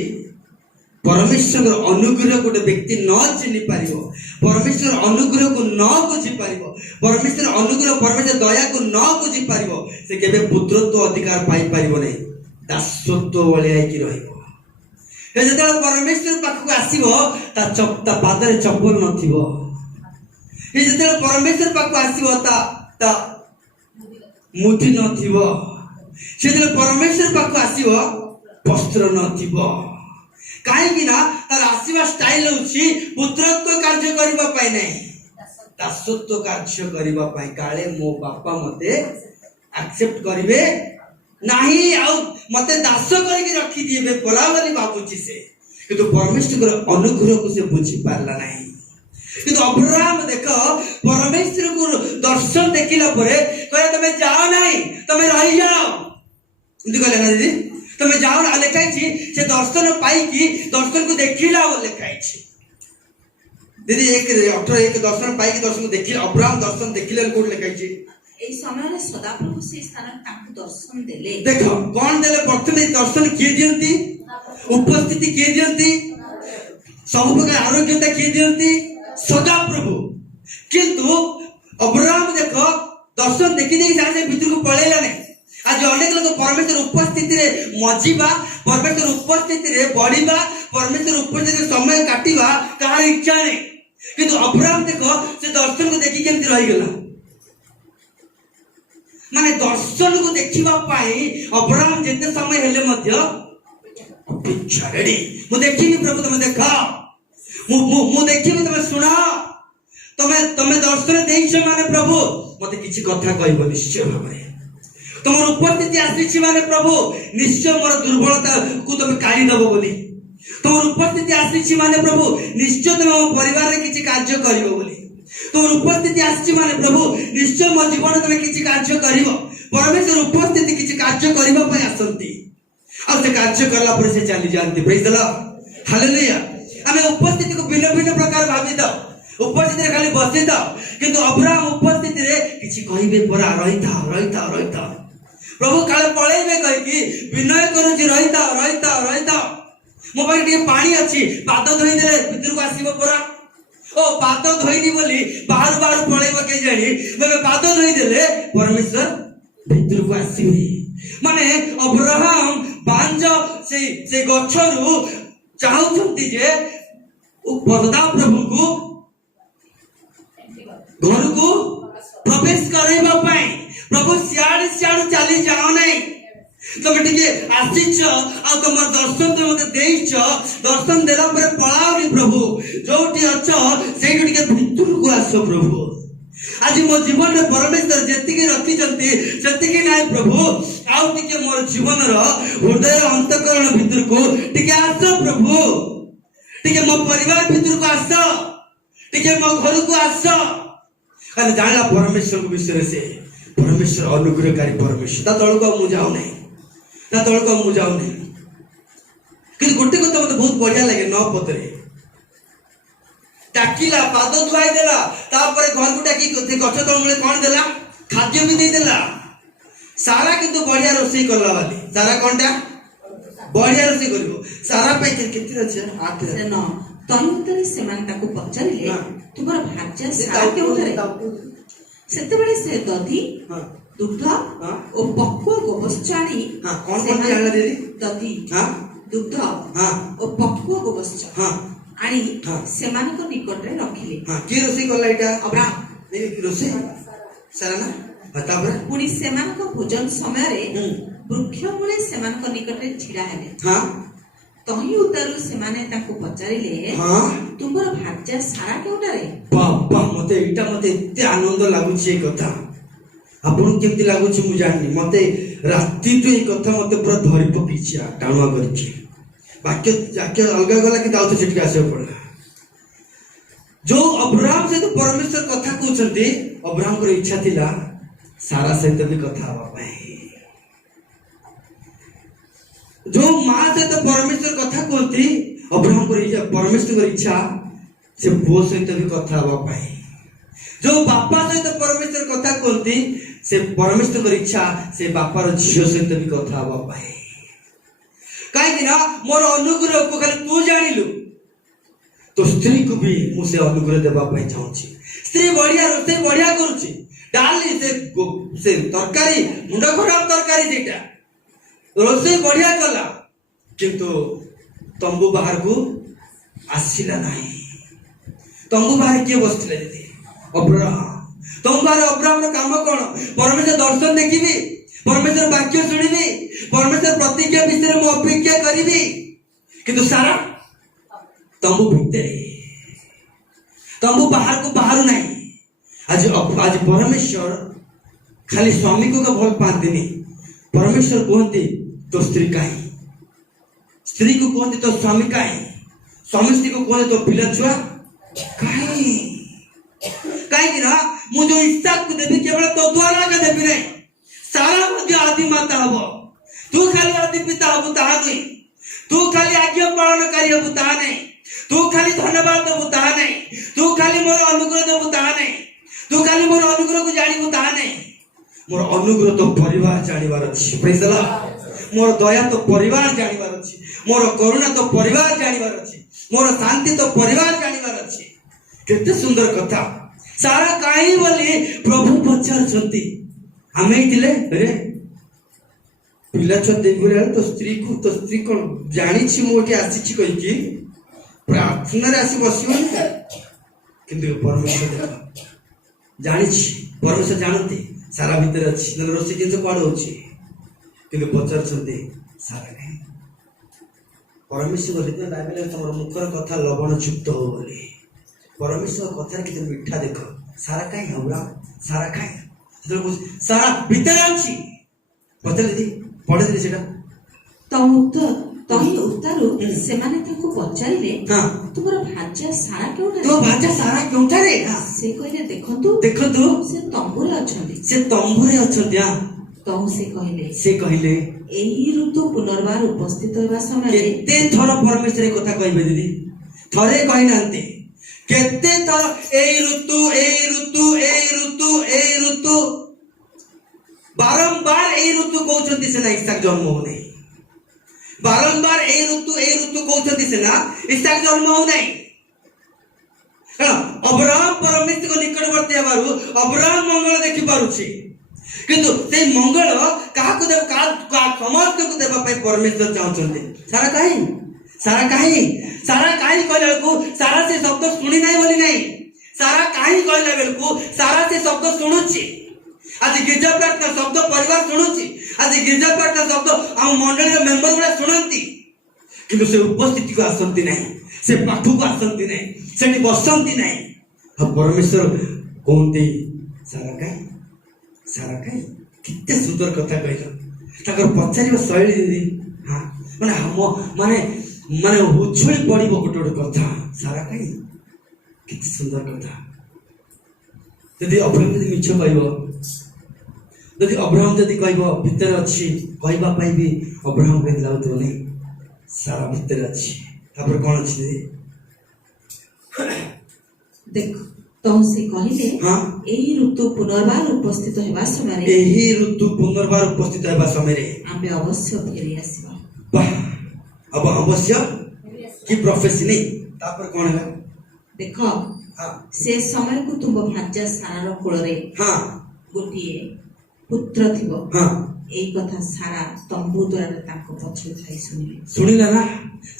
परमेश्वर अनुग्रह गोटे व्यक्ति न चिन्हि पारिबो परमेश्वर अनुग्रह को न बुझी पारिबो परमेश्वर अनुग्रह परमेश्वर दया को न बुझी पारिबो से केबे पुत्रत्व अधिकार पाई पारिबो नै दासत्व वाले आइ कि रहइबो हे जतले परमेश्वर पाख को आसीबो ता पादरे चप्पल नथिबो हे जतले परमेश्वर पाख को आसीबो ता मुठी नथिबो से जतले परमेश्वर पाख को आसीबो ବସ୍ତ୍ର ନଥିବ। କାହିଁକି ନା ତାର ଆସିବା ଷ୍ଟାଇଲ ହେଉଛି ପୁତ୍ରତ୍ୱ କାର୍ଯ୍ୟ କରିବା ପାଇଁ ନାହିଁ, ଦାସତ୍ୱ କାର୍ଯ୍ୟ କରିବା ପାଇଁ। କାଳେ ମୋ ବାପା ମତେ ଆକ୍ସେପ୍ଟ କରିବେ ନାହିଁ ଆଉ ମତେ ଦାସ କରିକି ରଖିଦିଏ ପରା ବୋଲି ଭାବୁଛି ସେ। କିନ୍ତୁ ପରମେଶ୍ୱର ଅନୁଗ୍ରହକୁ ସେ ବୁଝି ପାରିଲା ନାହିଁ। କିନ୍ତୁ ଅବ୍ରାହମ ଦେଖ ପରମେଶ୍ୱରକୁ ଦର୍ଶନ ଦେଖିଲା ପରେ କହିଲା ତମେ ଯାଅ ନାହିଁ, ତମେ ରହିଯାଅ। ଏମିତି କହିଲେ ନା ଦିଦି, ତମେ ଯାଅ ନା। ଲେଖା ହେଇଛି ସେ ଦର୍ଶନ ପାଇକି ଦର୍ଶନକୁ ଦେଖିଲା ବୋଲି ଲେଖା ହେଇଛି ଦିଦି 1:18 ଦର୍ଶନ ପାଇକି ଦର୍ଶନ ଦେଖିଲା। ଅବ୍ରାହମ ଦର୍ଶନ ଦେଖିଲେ କୋଉଠି ଲେଖା ହେଇଛି? এই ସମୟରେ ସଦାପ୍ରଭୁ ସେହି ସ୍ଥାନରେ ତାଙ୍କୁ ଦର୍ଶନ ଦେଲେ। ଦେଖ କଣ ଦେଲେ? ପ୍ରଥମେ ଦର୍ଶନ କିଏ ଦିଅନ୍ତି? ଉପସ୍ଥିତି କିଏ ଦିଅନ୍ତି? ସବୁ ପ୍ରକାର ଆରୋଗ୍ୟତା କିଏ ଦିଅନ୍ତି? ସଦାପ୍ରଭୁ। କିନ୍ତୁ ଅବ୍ରାହମ ଦେଖ ଦର୍ଶନ ଦେଖି ଦେଖି ସାଙ୍ଗେ ଭିତରକୁ ପଳେଇଲା ନାହିଁ। ଆଜି ଅନେକ ଲୋକ ପରମେଶ୍ୱର ଉପସ୍ଥିତିରେ ମଜିବା, ପରମେଶ୍ୱର ଉପସ୍ଥିତିରେ ବଢିବା, ପରମେଶ୍ୱର ଉପସ୍ଥିତିରେ ସମୟ କାଟିବା କାହାର ଇଚ୍ଛା ନାହିଁ। କିନ୍ତୁ ଅବ୍ରାହମ ଦେଖ ସେ ଦର୍ଶନକୁ ଦେଖି କେମିତି ରହିଗଲା। ମାନେ ଦର୍ଶନକୁ ଦେଖିବା ପାଇଁ ଅବ୍ରାହମ ଯେତେ ସମୟ ହେଲେ ମଧ୍ୟ ଅପେକ୍ଷା ରେଡି। ମୁଁ ଦେଖିବି ପ୍ରଭୁ, ତମେ ଦେଖ, ମୁଁ ଦେଖିବି, ତମେ ଶୁଣ। ତମେ ଦର୍ଶନ ଦେଇଛ ମାନେ ପ୍ରଭୁ ମତେ କିଛି କଥା କହିବ ନିଶ୍ଚୟ ଭାବରେ। ତମର ଉପସ୍ଥିତି ଆସିଛି ମାନେ ପ୍ରଭୁ ନିଶ୍ଚୟ ମୋର ଦୁର୍ବଳତାକୁ ତମେ କାଢିଦବ ବୋଲି। ତମର ଉପସ୍ଥିତି ଆସିଛି ମାନେ ପ୍ରଭୁ ନିଶ୍ଚୟ ତମେ ମୋ ପରିବାରରେ କିଛି କାର୍ଯ୍ୟ କରିବ ବୋଲି। ତମର ଉପସ୍ଥିତି ଆସିଛି ମାନେ ପ୍ରଭୁ ନିଶ୍ଚୟ ମୋ ଜୀବନରେ ତମେ କିଛି କାର୍ଯ୍ୟ କରିବ। ପରମେଶ୍ୱର ଉପସ୍ଥିତି କିଛି କାର୍ଯ୍ୟ କରିବା ପାଇଁ ଆସନ୍ତି ଆଉ ସେ କାର୍ଯ୍ୟ କଲା ପରେ ସେ ଚାଲି ଯାଆନ୍ତି। ପ୍ରେଜ୍ ଦ ଲର୍ଡ, ହାଲେଲୁୟା। ଆମେ ଉପସ୍ଥିତିକୁ ଭିନ୍ନ ଭିନ୍ନ ପ୍ରକାର ଭାବିଥାଉ, ଉପସ୍ଥିତିରେ ଖାଲି ବସିଥାଉ। କିନ୍ତୁ ଅବ୍ରାହମ ଉପସ୍ଥିତିରେ କିଛି କହିବେ ପରା, ରହିଥାଅ ରହିଥାଅ ରହିଥାଅ। ପ୍ରଭୁ କାଳେ ପଳେଇବେ କହିକି ବିନୟ କରୁଛି, ରହିଥାଅ ରହିଥାଅ ରହିଥାଅ। ମୋ ପାଖରେ ଟିକେ ପାଣି ଅଛି, ପାଦ ଧୋଇଦେଲେ ଭିତରକୁ ଆସିବ ପରା। ଓ ପାଦ ଧୋଇନି ବୋଲି ବାହାରୁ ବାହାରୁ ପଳେଇବ କେଜାଣି, ପାଦ ଧୋଇଦେଲେ ପରମେଶ୍ୱର ଭିତରକୁ ଆସିବେ। ମାନେ ଅବ୍ରାହମ ବାଞ୍ଜ ସେ ଗଛରୁ ଚାହୁଁଛନ୍ତି ଯେ ସଦାପ୍ରଭୁଙ୍କୁ ଘରକୁ ପ୍ରବେଶ କରାଇବା ପାଇଁ। ପ୍ରଭୁ ସିଆଡେ ଚାଲି ଯାଅ ନାହିଁ, ତମେ ଟିକେ ଆସିଛ ଆଉ ତମର ଦର୍ଶନ ତମେ ମତେ ଦେଇଛ, ଦର୍ଶନ ଦେଲା ପରେ ପଳାଅନି ପ୍ରଭୁ। ଯୋଉଠି ଅଛ ସେଇଠୁ ଟିକେ ଭିତରକୁ ଆସ ପ୍ରଭୁ। ଆଜି ମୋ ଜୀବନରେ ପରମେଶ୍ୱର ଯେତିକି ରଖିଛନ୍ତି ସେତିକି ନାହିଁ ପ୍ରଭୁ, ଆଉ ଟିକେ ମୋର ଜୀବନର ହୃଦୟର ଅନ୍ତଃକରଣ ଭିତରକୁ ଟିକେ ଆସ ପ୍ରଭୁ। ଟିକେ ମୋ ପରିବାର ଭିତରକୁ ଆସ, ଟିକେ ମୋ ଘରକୁ ଆସ। କାରଣ ଜାଣିଲା ପରମେଶ୍ୱରଙ୍କ ବିଷୟରେ, ସେ ପରମେଶ୍ୱର ଅନୁଗ୍ରହକାରୀ ପରମେଶ୍ୱର। ତା ତଳକୁ ଆଉ ମୁଁ ଯାଉନାହିଁ, ତା ତଳକୁ ଆଉ ମୁଁ ଯାଉନାହିଁ। କିନ୍ତୁ ଗୋଟେ କଥା ମତେ ବହୁତ ବଢିଆ ଲାଗେ, 9 ପଦରେ ଡାକିଲା, ପାଦ ଧୁଆଇ ଦେଲା, ତାପରେ ଘରକୁ ଡାକି ଗଛ ତଳ ମୂଳେ କଣ ଦେଲା? ଖାଦ୍ୟ ବି ଦେଇଦେଲା। ସାରା କିନ୍ତୁ ବଢିଆ ରୋଷେଇ କଲା ବାଲି। ସାରା କଣଟା? ବଢିଆ ରୋଷେଇ କରିବ। ସାରା ପାଇଁ କେତେ ଅଛି? 8। ତନ୍ମଧ୍ୟରେ ସେମାନେ ତାକୁ ପଚାରିଲେ, ତୁମର ଭାର୍ଯ୍ୟା ସାରା କେଉଁଠାରେ? ସେତେବେଳେ ସେ ଦଧି, ଦୁଗ୍ଧ ଓ ପକ୍ୱ ଗୋବତ୍ସ ଆଣି ଦଧି, ଦୁଗ୍ଧ ଓ ପକ୍ୱ ଗୋବତ୍ସ ଆଣି ସେମାନଙ୍କ ନିକଟରେ ରଖିଲେ। କିଏ ରୋଷେଇ କଲା? ଏଇଟା ଅବ୍ରାହମ ରୋଷେଇ ସାରା ନା। ତାପରେ ପୁଣି ସେମାନଙ୍କ ଭୋଜନ ସମୟରେ ବୃକ୍ଷ ମୂଳେ ସେମାନଙ୍କ ନିକଟରେ ଛିଡା ହେଲେ। ତହିଁ ଉତ୍ତାରୁ ସେମାନେ ତାଙ୍କୁ ପଚାରିଲେ, ତୁମର ଭାର୍ଯ୍ୟା ସାରା କେଉଁଠାରେ? ବାବା, ମତେ ଏତେ ଆନନ୍ଦ ଲାଗୁଛି ଏ କଥା। ଆପଣଙ୍କୁ କେମିତି ଲାଗୁଛି ମୁଁ ଜାଣିନି। ମତେ ରାତିଠୁ ଏଇ କଥା ମତେ ପୁରା ଧରି ପକେଇଛି, ଟାଣୁଆ କରିଛି। ବାକ୍ୟ ଅଲଗା ଗଲା କିନ୍ତୁ ଆଉ ସେଠିକି ଆସିବାକୁ ପଡିଲା। ଯୋଉ ଅବ୍ରାହମ ସହିତ ପରମେଶ୍ୱର କଥା କହୁଛନ୍ତି, ଅବ୍ରାହମଙ୍କର ଇଚ୍ଛା ଥିଲା ସାରା ସହିତ ବି କଥା ହବା ପାଇଁ। ଯୋଉ ମା ସହିତ ପରମେଶ୍ୱର କଥା କୁହନ୍ତି, ଅବ୍ରାହମଙ୍କର ପରମେଶ୍ୱରଙ୍କର ଇଚ୍ଛା ସେ ପୁଅ ସହିତ ବି କଥା ହବା ପାଇଁ। ଯୋଉ ବାପା ସହିତ ପରମେଶ୍ୱର କଥା କୁହନ୍ତି, ସେ ପରମେଶ୍ୱରଙ୍କର ଇଚ୍ଛା ସେ ବାପାର ଝିଅ ସହିତ ବି କଥା ହବା ପାଇଁ। କାହିଁକି ନା ମୋର ଅନୁଗ୍ରହକୁ ଖାଲି ତୁ ଜାଣିଲୁ, ତୋ ସ୍ତ୍ରୀକୁ ବି ମୁଁ ସେ ଅନୁଗ୍ରହ ଦେବା ପାଇଁ ଚାହୁଁଛି। ସ୍ତ୍ରୀ ବଢିଆ ରୋଷେଇ ବଢିଆ କରୁଛି, ଡାଲି ସେ ତରକାରୀ ମୁଣ୍ଡ ଖରାପ ତରକାରୀ, ସେଇଟା ରୋଷେଇ ବଢିଆ କଲା, କିନ୍ତୁ ତମ୍ବୁ ବାହାରକୁ ଆସିଲା ନାହିଁ। ତମ୍ବୁ ବାହାରେ କିଏ ବସିଥିଲେ ଦିଦି? ଅବ୍ରାହମ। ତମ୍ବୁ ବାହାରେ ଅବ୍ରାହମର କାମ କଣ? ପରମେଶ୍ୱର ଦର୍ଶନ ଦେଖିବି, ପରମେଶ୍ୱର ବାକ୍ୟ ଶୁଣିବି, परमेश्वर प्रतिज्ञा विषय में अपेक्षा करी किंतु सारा तंबू भितर तंबू बाहर को बाहर नहीं। आज आज परमेश्वर खाली स्वामी को भल पाती परमेश्वर कहते तो स्त्री कहीं स्त्री को कहते तो स्वामी कहीं स्वामी स्त्री को कहते तो पिला छुआ कहीं कहीं मु जो इच्छा को देवी केवल तो द्वारा का देवी नहीं सारा मध्य आदि माता हब तू खाली आदि पिता हबु ताहा नहीं तू खाली आज्ञा पालन करी हबु ताहा नहीं तू खाली धन्यवाद देबु ताहा नहीं तू खाली मोर अनुग्रह देबु ताहा नहीं तू खाली मोर अनुग्रह को जानिबु ताहा नहीं मोर अनुग्रह तो परिवार जानिबार अछि प्रेज द लॉर्ड मोर दया तो परिवार जानिबार अछि मोर करुणा तो परिवार जानिबार अछि मोर शांति तो परिवार जानिबार अछि केते सुंदर कथा सारा काई बोली प्रभु पचारछंती आमे दिले रे पिला छ देबुरे तो स्त्री को जानि छि मोटी आसी छि कहि कि प्रार्थना रे आसी बसियो किंतु परमेश्वर देखो जानि छि परमेश्वर जानते सारा भीतर अछि न रोसी जिंस कोड होछि किंतु पचारछंती सारा नहीं परमेश्वर देखो बाइबल में तमर मुखर कथा लवण युक्त हो बोली परमेश्वर कथा किते मिठा देखो सारा काई हमरा सारा काई सारा भीतर अछि पतले दी पढ़े दे सेटा तही उत्तरु सेमाने ताको पचारिले हां तुमर भाजा सारा केउटा तो भाजा सारा केउटा रे से कहले देखंतु से तंबुरे अछंती हां तो से कहले एही ऋतु पुनर्बार उपस्थित होबा समय केते थर परमेश्वर कथा कहबे दीदी थरे कहि नांती केते थर ए ऋतु बारंबार ए ऋतु कहउछंती से ना इसहाक जन्म हो नहीं बारंबार ए ऋतु कहउछंती से ना इसहाक जन्म हो नहीं अब्राहम परमेश्वर को निकटवर्ती हेबारु अब्राहम मंगल देखि पारुछि किंतु से मंगल काहा को देव का समस्त को देबा पई परमेश्वर चाहउछंती सारा काहे कहला को सारा से शब्द सुनी नहीं बोली नहीं सारा काहे कहला बेलको सारा से शब्द सुनुछि आज गिरजा प्रार्थना शब्द परिवार शुणुची आज गिरजा प्रार्थना शब्द आम मंडली मेंबर गुड़ा शुणती किंतु से उपस्थिति को आसंती नहीं से पाठक को आसंती नहीं से बसंती नहीं अब परमेश्वर कहते सारा कहीं कितने सुंदर कथा कहल पचार शैली दीदी हाँ माने माने माने उछली पड़ गोटे गोटे कथा सारा कहीं कितने सुंदर कथा यदि अब्राहम यदि मिछ कह यदि अब्राहम जदि कह भितर अच्छी कहवा भी अब्राहम कह लाउथो नहीं सारा भितर अच्छी तापर कौन अच्छी देख तो से कहले हां एही ऋतु पुनर्बार उपस्थित हेबा समय रे आमे अवश्य फेरी आसीबा वाह अब अवश्य की प्रोफेसी नहीं तापर कौन है देखो हां से समय को तुम भाजा सारा रो कोल रे हां गोटिए पुत्र थिबो हां एई कथा सारा तंबू द्वारा ताको पछे थाई सुनिला ना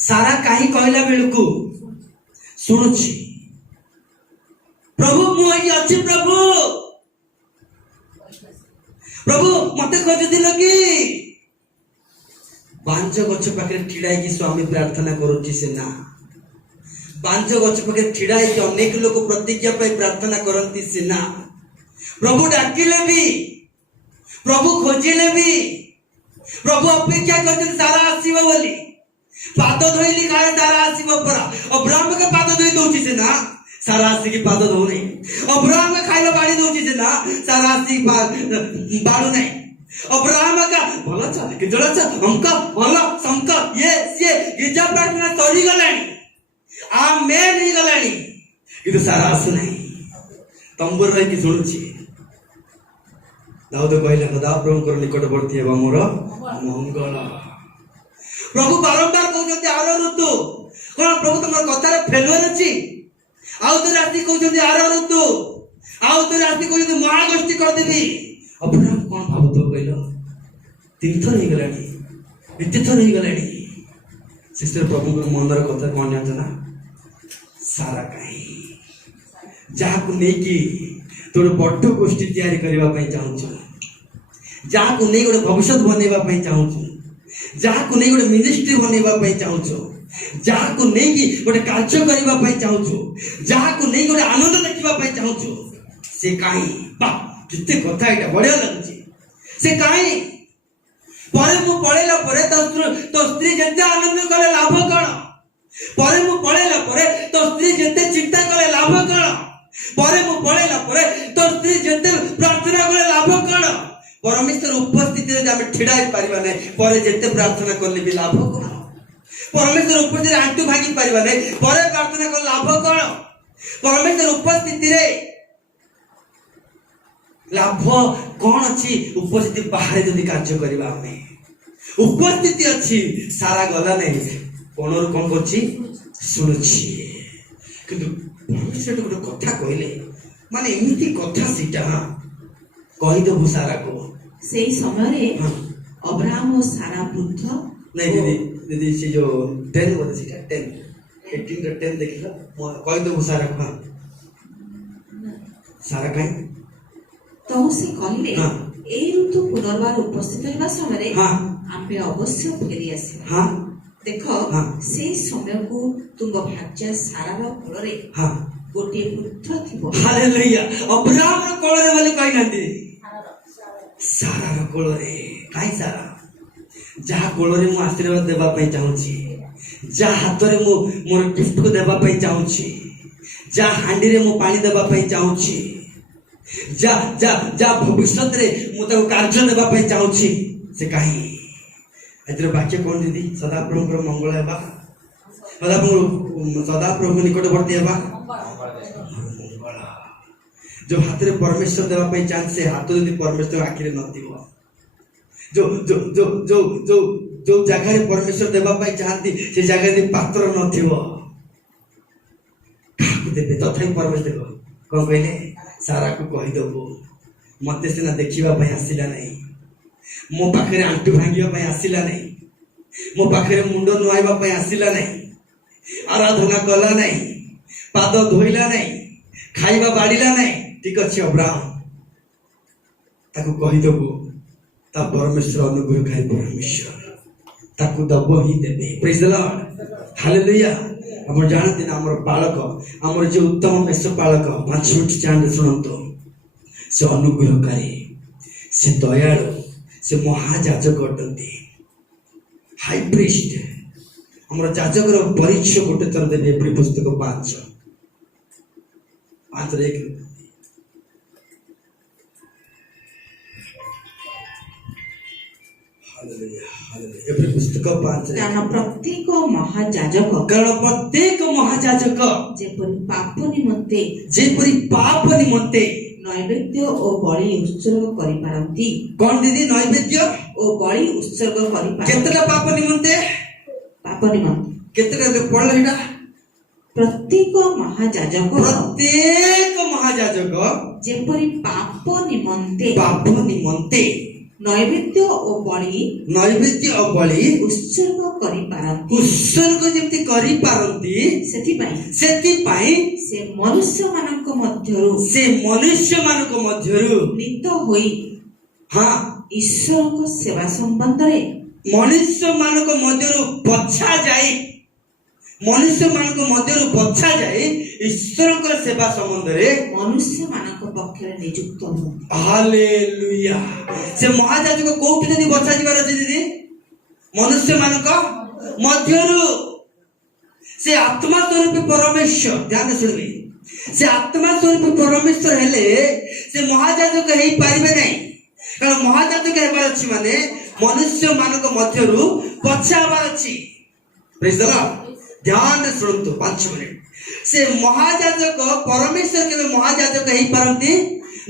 सारा काहे कहला बेलकू सुनुची प्रभु मुई अछि प्रभु मते खोज दिल कि बांज गछ पाखे ठिड़ाई की स्वामी प्रार्थना करूची से ना बांज गछ पाखे ठिड़ाई की अनेक लोग प्रतिज्ञा पाई प्रार्थना करंती से ना प्रभु डाकिले भी प्रभु खोजिले भी प्रभु अपेक्षा करते सारा आसीबो बोली पाद धोइली काहे सारा आसीबो परा अब्राहम के पाद धोइ दोची से ना सारा आसी की पाद धो नहीं अब्राहम के खाइलो बाड़ी दोची से ना सारा आसी बाड़ू नहीं अब्राहम का भलो छ कि जलो छ हमका भलो समका ये गिरजा प्रार्थना तोरी गलानी आमेन नहीं गलानी कि तो सारा आसु नहीं तंबुर रही की सुनुची दाऊद कहले सदा प्रभु निकटवर्ती हेबा मोर मंगल प्रभु बारंबार कहते आरो ऋतु कोन प्रभु तुम कथार फेलुअर अछि आउ तो राति कहते आरो ऋतु आउ तो राति कहते महागोष्ठी कर देबी अब्राहम कोन भाबतो कहलो तीन थर ही गलानी इते थर ही गलानी सिस्टर प्रभु को मंदर कथा कोन जानना सारा काई जाको नेकी तोर बड्ड गोष्ठी तैयारी करबा पई चाहूछु जाको नै गोटे भविष्य बनेबा पई चाहूछु जहाँ को नहीं गोटे मिनिस्ट्री बनैबा पई चाहूछु, जहाँ को नहीं कि गोटे कार्य करबा पई चाहूछु, जहाँ को नहीं गोटे आनंद देखिबा पई चाहूछु, से काई बा किते कथा एटा बढ़िया लागुची। से काई परे मु पळेला परे तो स्त्री जते आनंद कले लाभ कण, परे मु पळेला परे तो स्त्री जते चिंता कले लाभ कण, परे मु पळेला परे तो स्त्री जते प्रार्थना कले लाभ कण। परमेश्वर उपस्थिति रे हम ठिड़ा ही परिबा नै, परे जते प्रार्थना करले भी लाभ कण। परमेश्वर उपस्थिति रे आंटू भागी परिबा नै, परे प्रार्थना कर लाभ कण। परमेश्वर उपस्थिति रे लाभ कौन अच्छी? उपस्थिति बाहर जदि कार्य करबा हमें उपस्थिति अच्छी सारा गला नहीं कौन कौन करछि सुनुछि। किंतु परमेश्वर गोटे कथा कहले माने एमिति कथा सीटा कहि दबु सारा को सेही समय रे अब्राहम और सारा वृद्ध नहीं दीदी दीदी से जो 10 बोले सीटा 10 18 रे 10 देखिला कहि दबु सारा को सारा काई तो से कहले ए ऋतु पुनर्बार उपस्थित होगा समय रे आम्बे अवश्य फेरी आसे। देखो से समय को तुम भाग्य सारा रो कोल रे गोटे पुत्र थिबो। हालेलुया। अब्राहम रो कोल रे बोली कहि नथि सारा रो कोल रे काई सारा जहा कोल रे मु आशीर्वाद देबा पई चाहूची, जा हाथ रे मु मोर गिफ्ट को देबा पई चाहूची, जा हांडी रे मु पानी देबा पई चाहूची, जा जा जा भविष्य रे मु तो कार्य देबा पई चाहूची। से काई एतिर वाक्य कोन दीदी सदा प्रभु मंगल हेबा, सदा प्रभु निकटवर्ती हेबा मंगल। जो हाथ रे परमेश्वर देबा पई चांस से हाथ जदी परमेश्वर आखिरे नथिबो, जो जो जो जो जो जो जगह रे परमेश्वर देबा पई चाहती से जगह रे पात्र नथिबो काकु देबे तथाई परमेश्वर देबो। कोन कहले सारा को कहि दबो मते सिना देखिबा पई आसिला नहीं, मो पाखरे आंटू भांगिबा पई आसिला नहीं, मो पाखरे मुंडो नुआइबा पई आसिला नहीं, आराधना कला नहीं, पाद धोइला नहीं, खाइबा बाड़ीला नहीं। ठीक अछि अब्राहम ताकू कहि दबो ता परमेश्वर अनुग्रह खाइ परमेश्वर ताकू दबो ही देबे। Praise the lord hallelujah. हम जानते ना हमर बालक हमर जे उत्तम मेष बालक 5 मिनिट चांद सुनंतो से अनुग्रहकारी से दयालु से महाजाजक अटंती हाई प्रीस्ट हमर जाजक रो परिचय गोटे थर देबे। एप्रिल पुस्तक 5 रे 1 हालेलुया हालेलुया। एप्रिल पुस्तक 5 रे कारण प्रत्येक महाजाजक जेपरि पाप निमंते नैवेद्य ओ बलि उत्सर्ग करि पारंती। कोन दीदी नैवेद्य ओ बलि उत्सर्ग करि पारंती केतला पाप निमंते केतला पड़ल हेडा प्रत्येक महाजाजक जेपरि पाप निमंते नैवेद्य ओ बलि उत्सर्ग जेमति करि पारंती सेति पाई से मनुष्य मानक मध्यरु नित होई ईश्वर को सेवा संबंध रे मनुष्य मानक मध्यरु बच्छा जाए ईश्वर को सेवा संबंध रे मनुष्य मानक पक्षरे नियुक्त हो। हालेलुया। से महाजाजक कोउठी जदी बच्छा जिबार अछि दीदी मनुष्य मानक मध्यरु से आत्मा स्वरूप परमेश्वर ध्यान सुनबे से आत्मा स्वरूप परमेश्वर हेले से महाजाजक हेई पारिबे नै। कारण महाजाजक हेबार अछि माने मनुष्य मानक मध्यरु बच्छाबार अछि। Praise the Lord. ध्यान सुनतु 5 मिनिट से महाजाजक परमेश्वर के महाजाजक हेई पारंती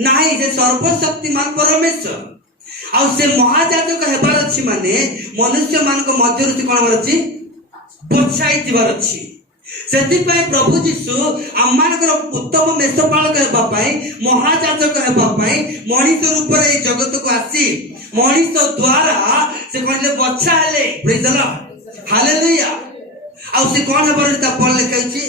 नाही से सर्वशक्तिमान परमेश्वर आ से महाजाजक हेबार अछि माने मनुष्य मानक मध्यरु से कोन हेबार अछि बच्छाई दिबार अछि। सेति पय प्रभु जीसु आमानकर उत्तम मेषपालक हेबा पय महाजाजक हेबा पय मनुष्य रूप रे जगत को आसी मनुष्य द्वारा से कहले बच्छा हेले। Praise the lord hallelujah. आ से कोन हेबार ता पढ़ लिखै छी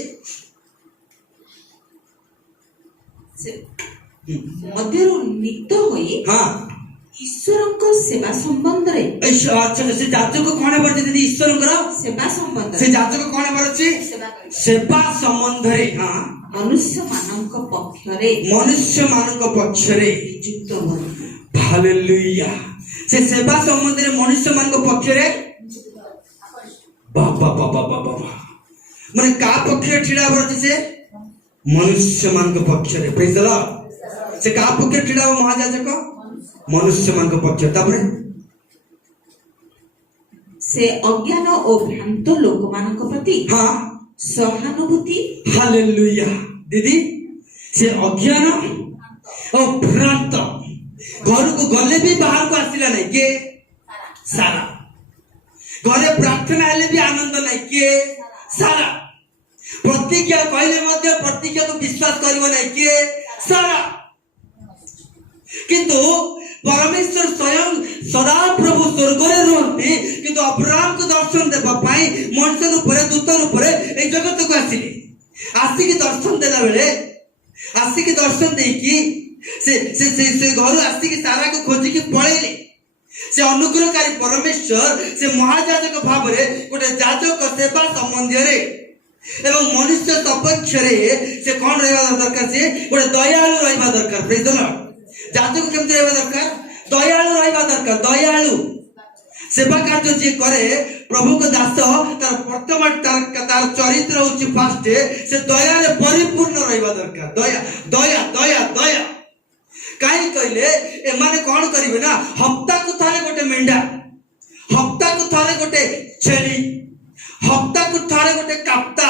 मध्यरु नित्य होई ଈଶ୍ୱରଙ୍କ ସେବା ସମ୍ବନ୍ଧରେ अच्छा से जाजक कौन है बरचे दीदी ईश्वर करो ସେବା से ସମ୍ବନ୍ଧରେ जाजक कौन है बरचे ସେବା କରିବା सेवा संबंध रे हां ମନୁଷ୍ୟମାନଙ୍କ ପକ୍ଷରେ मनुष्य मानक पक्ष रे ନିଯୁକ୍ତ ହୁଅନ୍ତି। हालेलुया से सेवा संबंध रे मनुष्य मानक पक्ष रे बाबा बाबा बाबा माने का पक्ष रे ठिड़ा बरचे से मनुष्य मानक पक्ष रे प्रेज द लॉर्ड से का पक्ष रे ठिड़ा महाजाजक मनुष्य मानक पक्ष तापरे ସେ ଅଜ୍ଞାନ ଓ ଭ୍ରାନ୍ତ ଲୋକମାନଙ୍କ ପ୍ରତି हां ସହାନୁଭୂତି हालेलुया दीदी से अज्ञान और भ्रांत घर को गले भी बाहर को आसिला नहीं के सारा घरे प्रार्थना हेले भी आनंद नहीं के सारा प्रतिज्ञा कहले मध्य प्रतिज्ञा को विश्वास करिवो नहीं के सारा किंतु परमेश्वर स्वयं सदा प्रभु स्वर्ग रे रहंती किंतु अब्राहम को दर्शन देबा पाई मनुष्य ऊपर दूत ऊपर ए जगत को आसिले आसिकी दर्शन देला बेले आसिकी दर्शन देकी से घर आसिकी सारा को खोजी की पळेले से अनुग्रहकारी परमेश्वर से महायाजक भाव रे गोटे याजक सेवा संबंध रे एवं मनुष्य सपक्ष रे से कौन रहबा दरकार से गोटे दयालु रहबा दरकार प्रेज द लॉर्ड जातक केमती रहबा दरकार दयालु रहबा दरकार दयालु सेवा कार्य जे करे प्रभु को दास तार प्रथम तार चरित्र होची फास्ट से दया रे परिपूर्ण रहबा दरकार दया दया दया दया काई कहले ए माने कोन करिवे ना हफ्ता को थारे गोटे मेंढा हफ्ता को थारे गोटे छेली हफ्ता को थारे गोटे काप्ता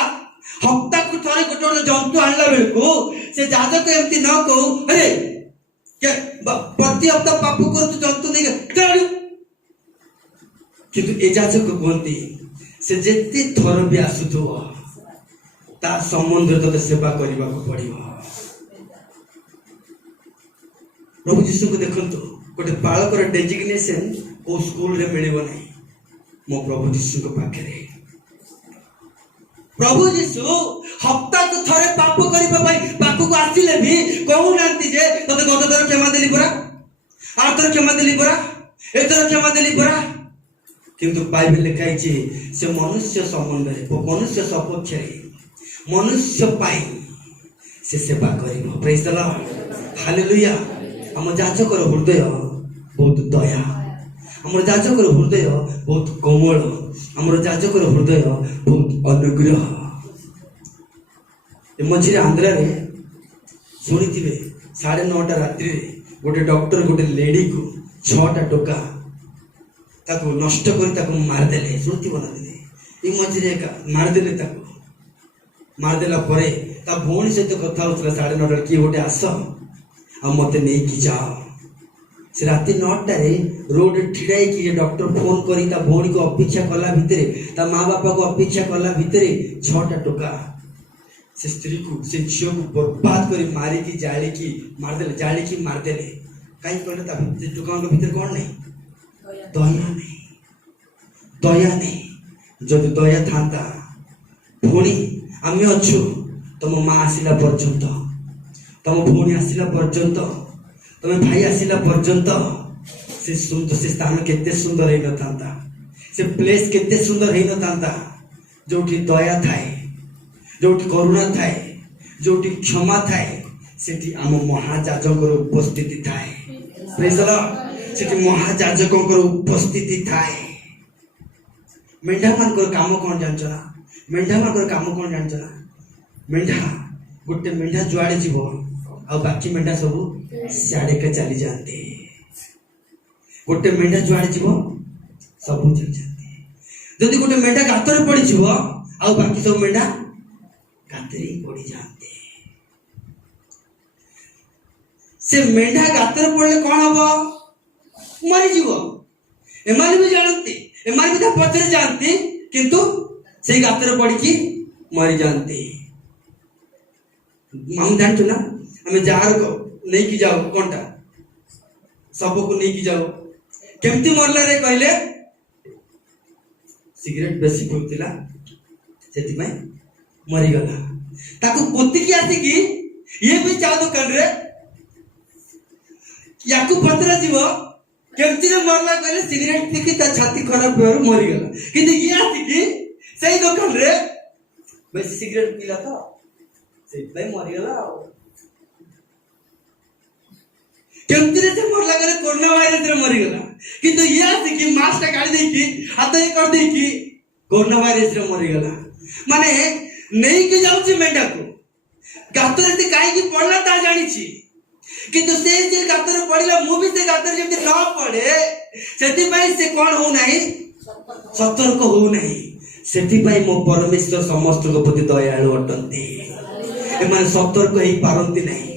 हफ्ता को थारे गोटे जंतु आनला बेलको से जाजक एमती न कहू अरे के प्रति हफ्ता पाप कर तू जंतु नहीं गाड़ू किंतु ए जाजक कहती से जेते थर भी आसुथो ता संबंध तो सेवा करबा को पड़िबो प्रभु यीशु को देखंतु गोटे बालकर डेजिग्नेशन को स्कूल रे मिलिबो नहीं मो प्रभु यीशु को पाखे रे प्रभु यीशु हफ्ता को थरे पाप करबा भाई पाप को आसिले भी कहू नांती जे तते गत दर क्षमा देली परा आतर क्षमा देली परा एतर क्षमा देली परा किंतु बाइबल लिखाई छी से मनुष्य संबंध रे मनुष्य सपक्ष रे मनुष्य पाई से सेवा करिवो प्रेज द लॉर्ड हालेलुया हम जाजकर हृदय बहुत दया हमर जाजकर हृदय बहुत कोमल हमर जाजकर हृदय बहुत अनुग्रह मझे आंध्रा रे शुणी थे 9:30 रात्रि गोटे डॉक्टर गोटे लेडी को 6टा टोका ताको नष्ट करी ताको मारदेले शुणुथि ना दीदी ये मझे मारदेले ताको मारदेला परे ता भौणी सहित कथा होता 9:30 किए गोटे आस आ मते नहीं कि जाओ से राति 9टा रोड ठिड़ाई कि डॉक्टर फोन करी ता भौणी को अपेक्षा कला भितरे ता माँ बापा को अपेक्षा कला भितरे 6टा टोका से स्त्री को से झील को बर्बाद करी मारी की जाली की मारदेले कहीं कहले ता टोका भीतर कौन नहीं दया नहीं जब दया था भौणी आमे अच्छु तुम माँ आसिला पर्यंत तुम भौणी आसिला पर्यंत तुम भाई आसिला पर्यंत से सुंदर से स्थान केते सुंदर है न था से प्लेस केते सुंदर है न था जोठी दया थाए जोठी करुणा थाए जोठी क्षमा थाए सेठी आम महाजाजकर उपस्थिति थाए प्रेज द लॉर्ड सेठी महाजाजकर उपस्थिति थाए मेंढा मानकर काम कौन जानछ ना मेंढा मानकर काम कौन जानछ ना मेंढा गोटे मेंढा जुआड़े जीव आ बाकी मेंढा सब सियाड़े के चली जाते गोटे मेंढा जुआड़े जीव सब चली जाते जदि गोटे मेंढा गातर पड़ी जीव आ बाकी सब मेंढा गातरे पड़ी जाते से मेंढा गातर पड़ले कौन हबो मरी जीव एमाने भी जानती एमाने भी पचरे जानती किंतु से गातर पड़ी की मरी जानती हम जानछु ना हमें जार को नहीं की जाओ कोनटा सब को नहीं की जाओ केमती मरला रे कहले सिगरेट बेसी पीउतिला सेति में मरी गला ताको पोती की आसी की ये भी चाह दुकान रे याकू पतरा जीव केमती मरला कहले सिगरेट पीकी ता छाती खराब हो मरी गला किंतु ये आसिकी सही दुकान रे बेसी सिगरेट पीला तो सेई मरी गला केमती से मरला कहले कोरोना वायरस रे मरी गला किंतु ये आसिकी मास्क काढी देकी हाथ ये कर देकी कोरोना वायरस रे मरी गला माने नहीं के जाउची मेंढा को गातरे से काहे की पड़ला ता जानी छी किंतु से जे गातर पड़िला मु भी से गातर जेते न पड़े सेति पई से कोन हो नाही सतर्क हो नाही सेति पई मो परमेश्वर समस्त को प्रति दयालु अटंती एमाने सतर्क हेई पारंती नाही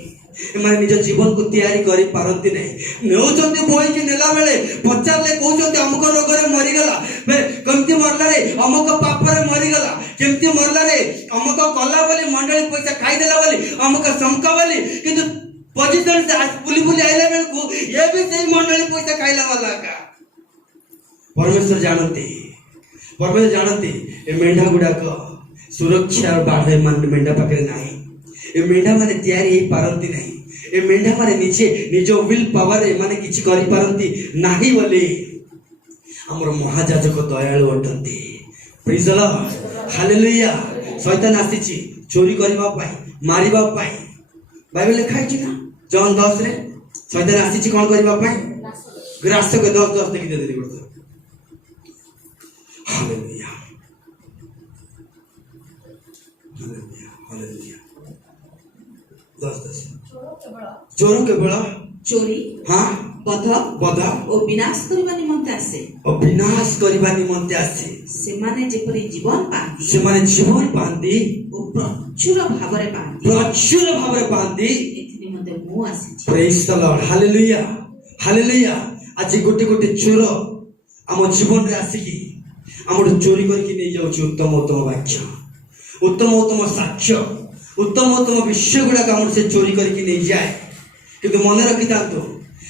एमाने निज जीवन को तैयारी करी पारंती नाही नेउचंती बोई के नेला बेले पचारले कहउचंती अमुक रोग रे मरि गला बे केमती मरला रे अमुक पाप रे मरि गला केमती मरला रे अमुक कला बोली मंडली पैसा खाई देला बोली अमुक समका बोली किंतु पोजीशन से पुली पुली आइला बेल को ये भी सही मंडली पैसा खाइला वाला का परमेश्वर जानते ए मेंढा गुडा को सुरक्षा बाढ़े मन मेंढा पकड़े नाही ए मेंढा माने तैयारी हे पारंती नाही ए मेंढा माने नीचे निजो विल पावर ए माने किछि करि पारंती नाही बोले हमर महाजाजक दयालु अटंती प्रेज द लॉर्ड हालेलुया शैतान आसीछि चोरी करबा पाई मारिबा पाई बाइबल लिखा है ना जॉन 10 रे शैतान आसीछि कोन करबा पाई ग्रास के 10 देखि दे दे गुड हालेलुया हालेलुया हालेलुया 10 चोर केवल चोरी हाँ बध ओ विनाश करबा निमंते आसे सेमाने जेपरि जीवन पांती ओ प्रचुर भावरे पांती एथि निमंते मु आसी प्रेज द लॉर्ड हालेलुया आज गोटे गोटे चोर आम जीवन रे आसिकी आम चोरी करके नहीं जाउची उत्तम वाक्य उत्तम साक्ष्य उत्तम विषय गुड़ा आम से चोरी करके नहीं जाए किंतु मन रखी था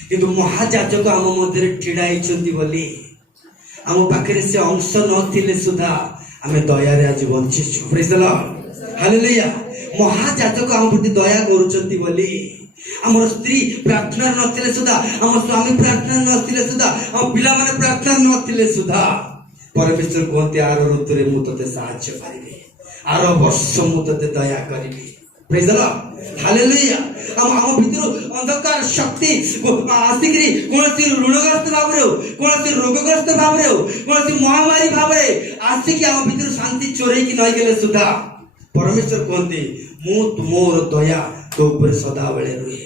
किंतु महाजाजक आम मध्य ठिड़ाई बोली आम पाखे से अंश नथिले सुधा आम दया आज बंचीचु प्रेज द लॉर्ड हालेलुया महाजाजक आम प्रति दया करूचंती बोली आम स्त्री प्रार्थना नथिले सुधा आम स्वामी प्रार्थना नथिले सुधा आम पिला माने प्रार्थना नथिले सुधा परमेश्वर कहते आर ऋतु रे मु तते साहाय्य करिबे आर वर्ष मु तते दया करिबे प्रेज द लॉर्ड हालेलुया आम भितर अंधकार शक्ति आसिकरी कोनसी ऋणग्रस्त भाव रे कोनसी रोगग्रस्त भाव रे कोनसी महामारी भाव रे आसिक आम भितर शांति चोरी की नहीं गेले सुधा परमेश्वर कहते मु मोर दया तो ऊपर सदा बेले रुहे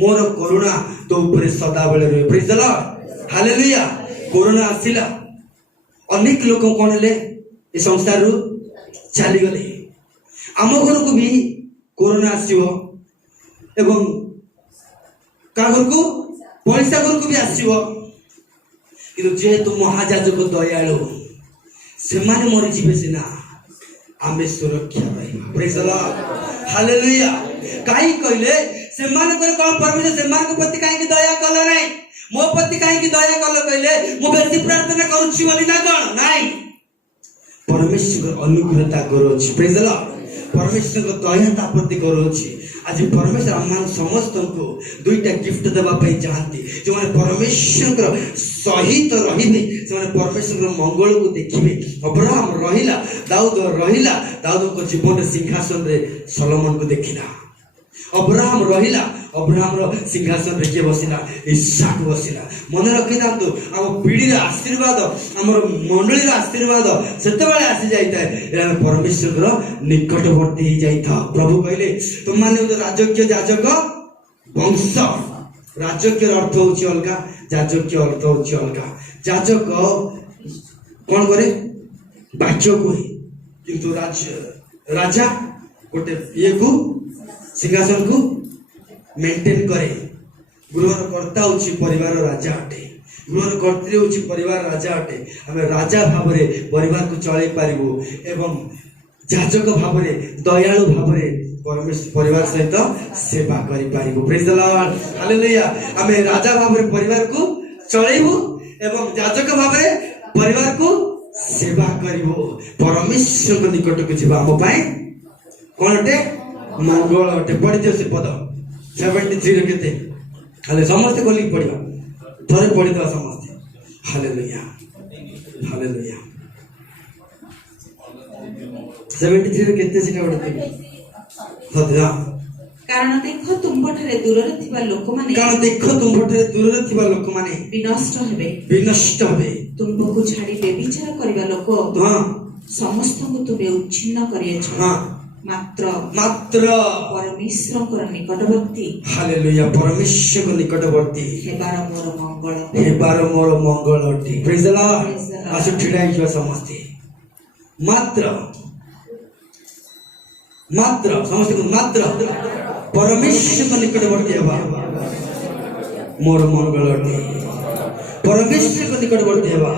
मोर करुणा तो ऊपर सदा बेले रुहे praise the lord hallelujah corona आसिला अनेक लोक कौन हेले ए संसार रु चली गले आम घर को भी कोरोना आसीबो एवं का घर को पैसा घर को भी आसीबो किंतु जेहेतु महाजाजक दयालु से माने मरि जिवे सिना आमे सुरक्षा रहिबा प्रेज द लॉर्ड हालेलुया काई कहले से माने कर कोन परमेश्वर से मान के प्रति काई की दया कला नाही मो प्रति काई की दया कल कहले मो बेसी प्रार्थना करूछि बोली ना कोन नाही परमेश्वर अनुग्रहता करूछि प्रेज द लॉर्ड परमेश्वर दयाता प्रति करूछि आज परमेश्वर आम समस्त को दुईटा गिफ्ट देवा पाई चाहती जो माने परमेश्वर सहित रहिबे से माने परमेश्वर मंगल को देखिबे अब्राहम रहिला दाऊद को जीवन सिंहासन रे सोलोमन को देखिला अब्राहम रहिला अब्राहम रो सिंहासन रे के बसिला इसहाक बसिला मन रखि दांतु हम पीढ़ी रे आशीर्वाद हमर मंडली रे आशीर्वाद सेते बेले आसी जाइता है परमेश्वर रो निकटवर्ती ही जाइता प्रभु कहले तुम माने तो राजकीय जाजक वंश राजकीय अर्थ होची अलगा जाजकीय अर्थ होची अलगा जाजक कोन करे बाच्य को किंतु राजा गोटे ये को सिंहासन को मेंटेन करे गृहर कर्ता होची परिवार राजा अटे गृहर कर्त्री होची परिवार राजा अटे हमें राजा भाव रे परिवार को चले पारिबो एवं जाजक भाव रे दयालु भाव रे परमेश्वर परिवार सहित सेवा करि पारिबो प्रेज द लॉर्ड हालेलुया हमें राजा भाव रे परिवार को चलेबो एवं जाजक भाव रे परिवार को सेवा करिबो परमेश्वर को निकट को जीवा हम पाए कोन अटे मंगल अटे पढ़ दियो से पद 73 रे केते हाले समस्त को लिख पढ़िबा थोड़े पढ़ी दवा समझते हालेलुया हालेलुया 73 रे केते सिटा पढ़ते सत्या कारण देख तुमठारे दूर थिबा लोक माने कारण देख तुमठारे दूर थिबा लोक माने विनष्ट हेबे तुमको छाड़ी बेविचार करबा लोक हां समस्त को तुबे उच्छिन्न करियछ हां मात्र परमेश्वर को निकटवर्ती हालेलुया परमेश्वर को निकटवर्ती हेबार मोर मंगल अटी प्रेज द लॉर्ड आसु ठिडाई जो समस्ते मात्र समस्त को मात्र परमेश्वर को निकटवर्ती हेबा मोर मंगल अटी परमेश्वर को निकटवर्ती हेबा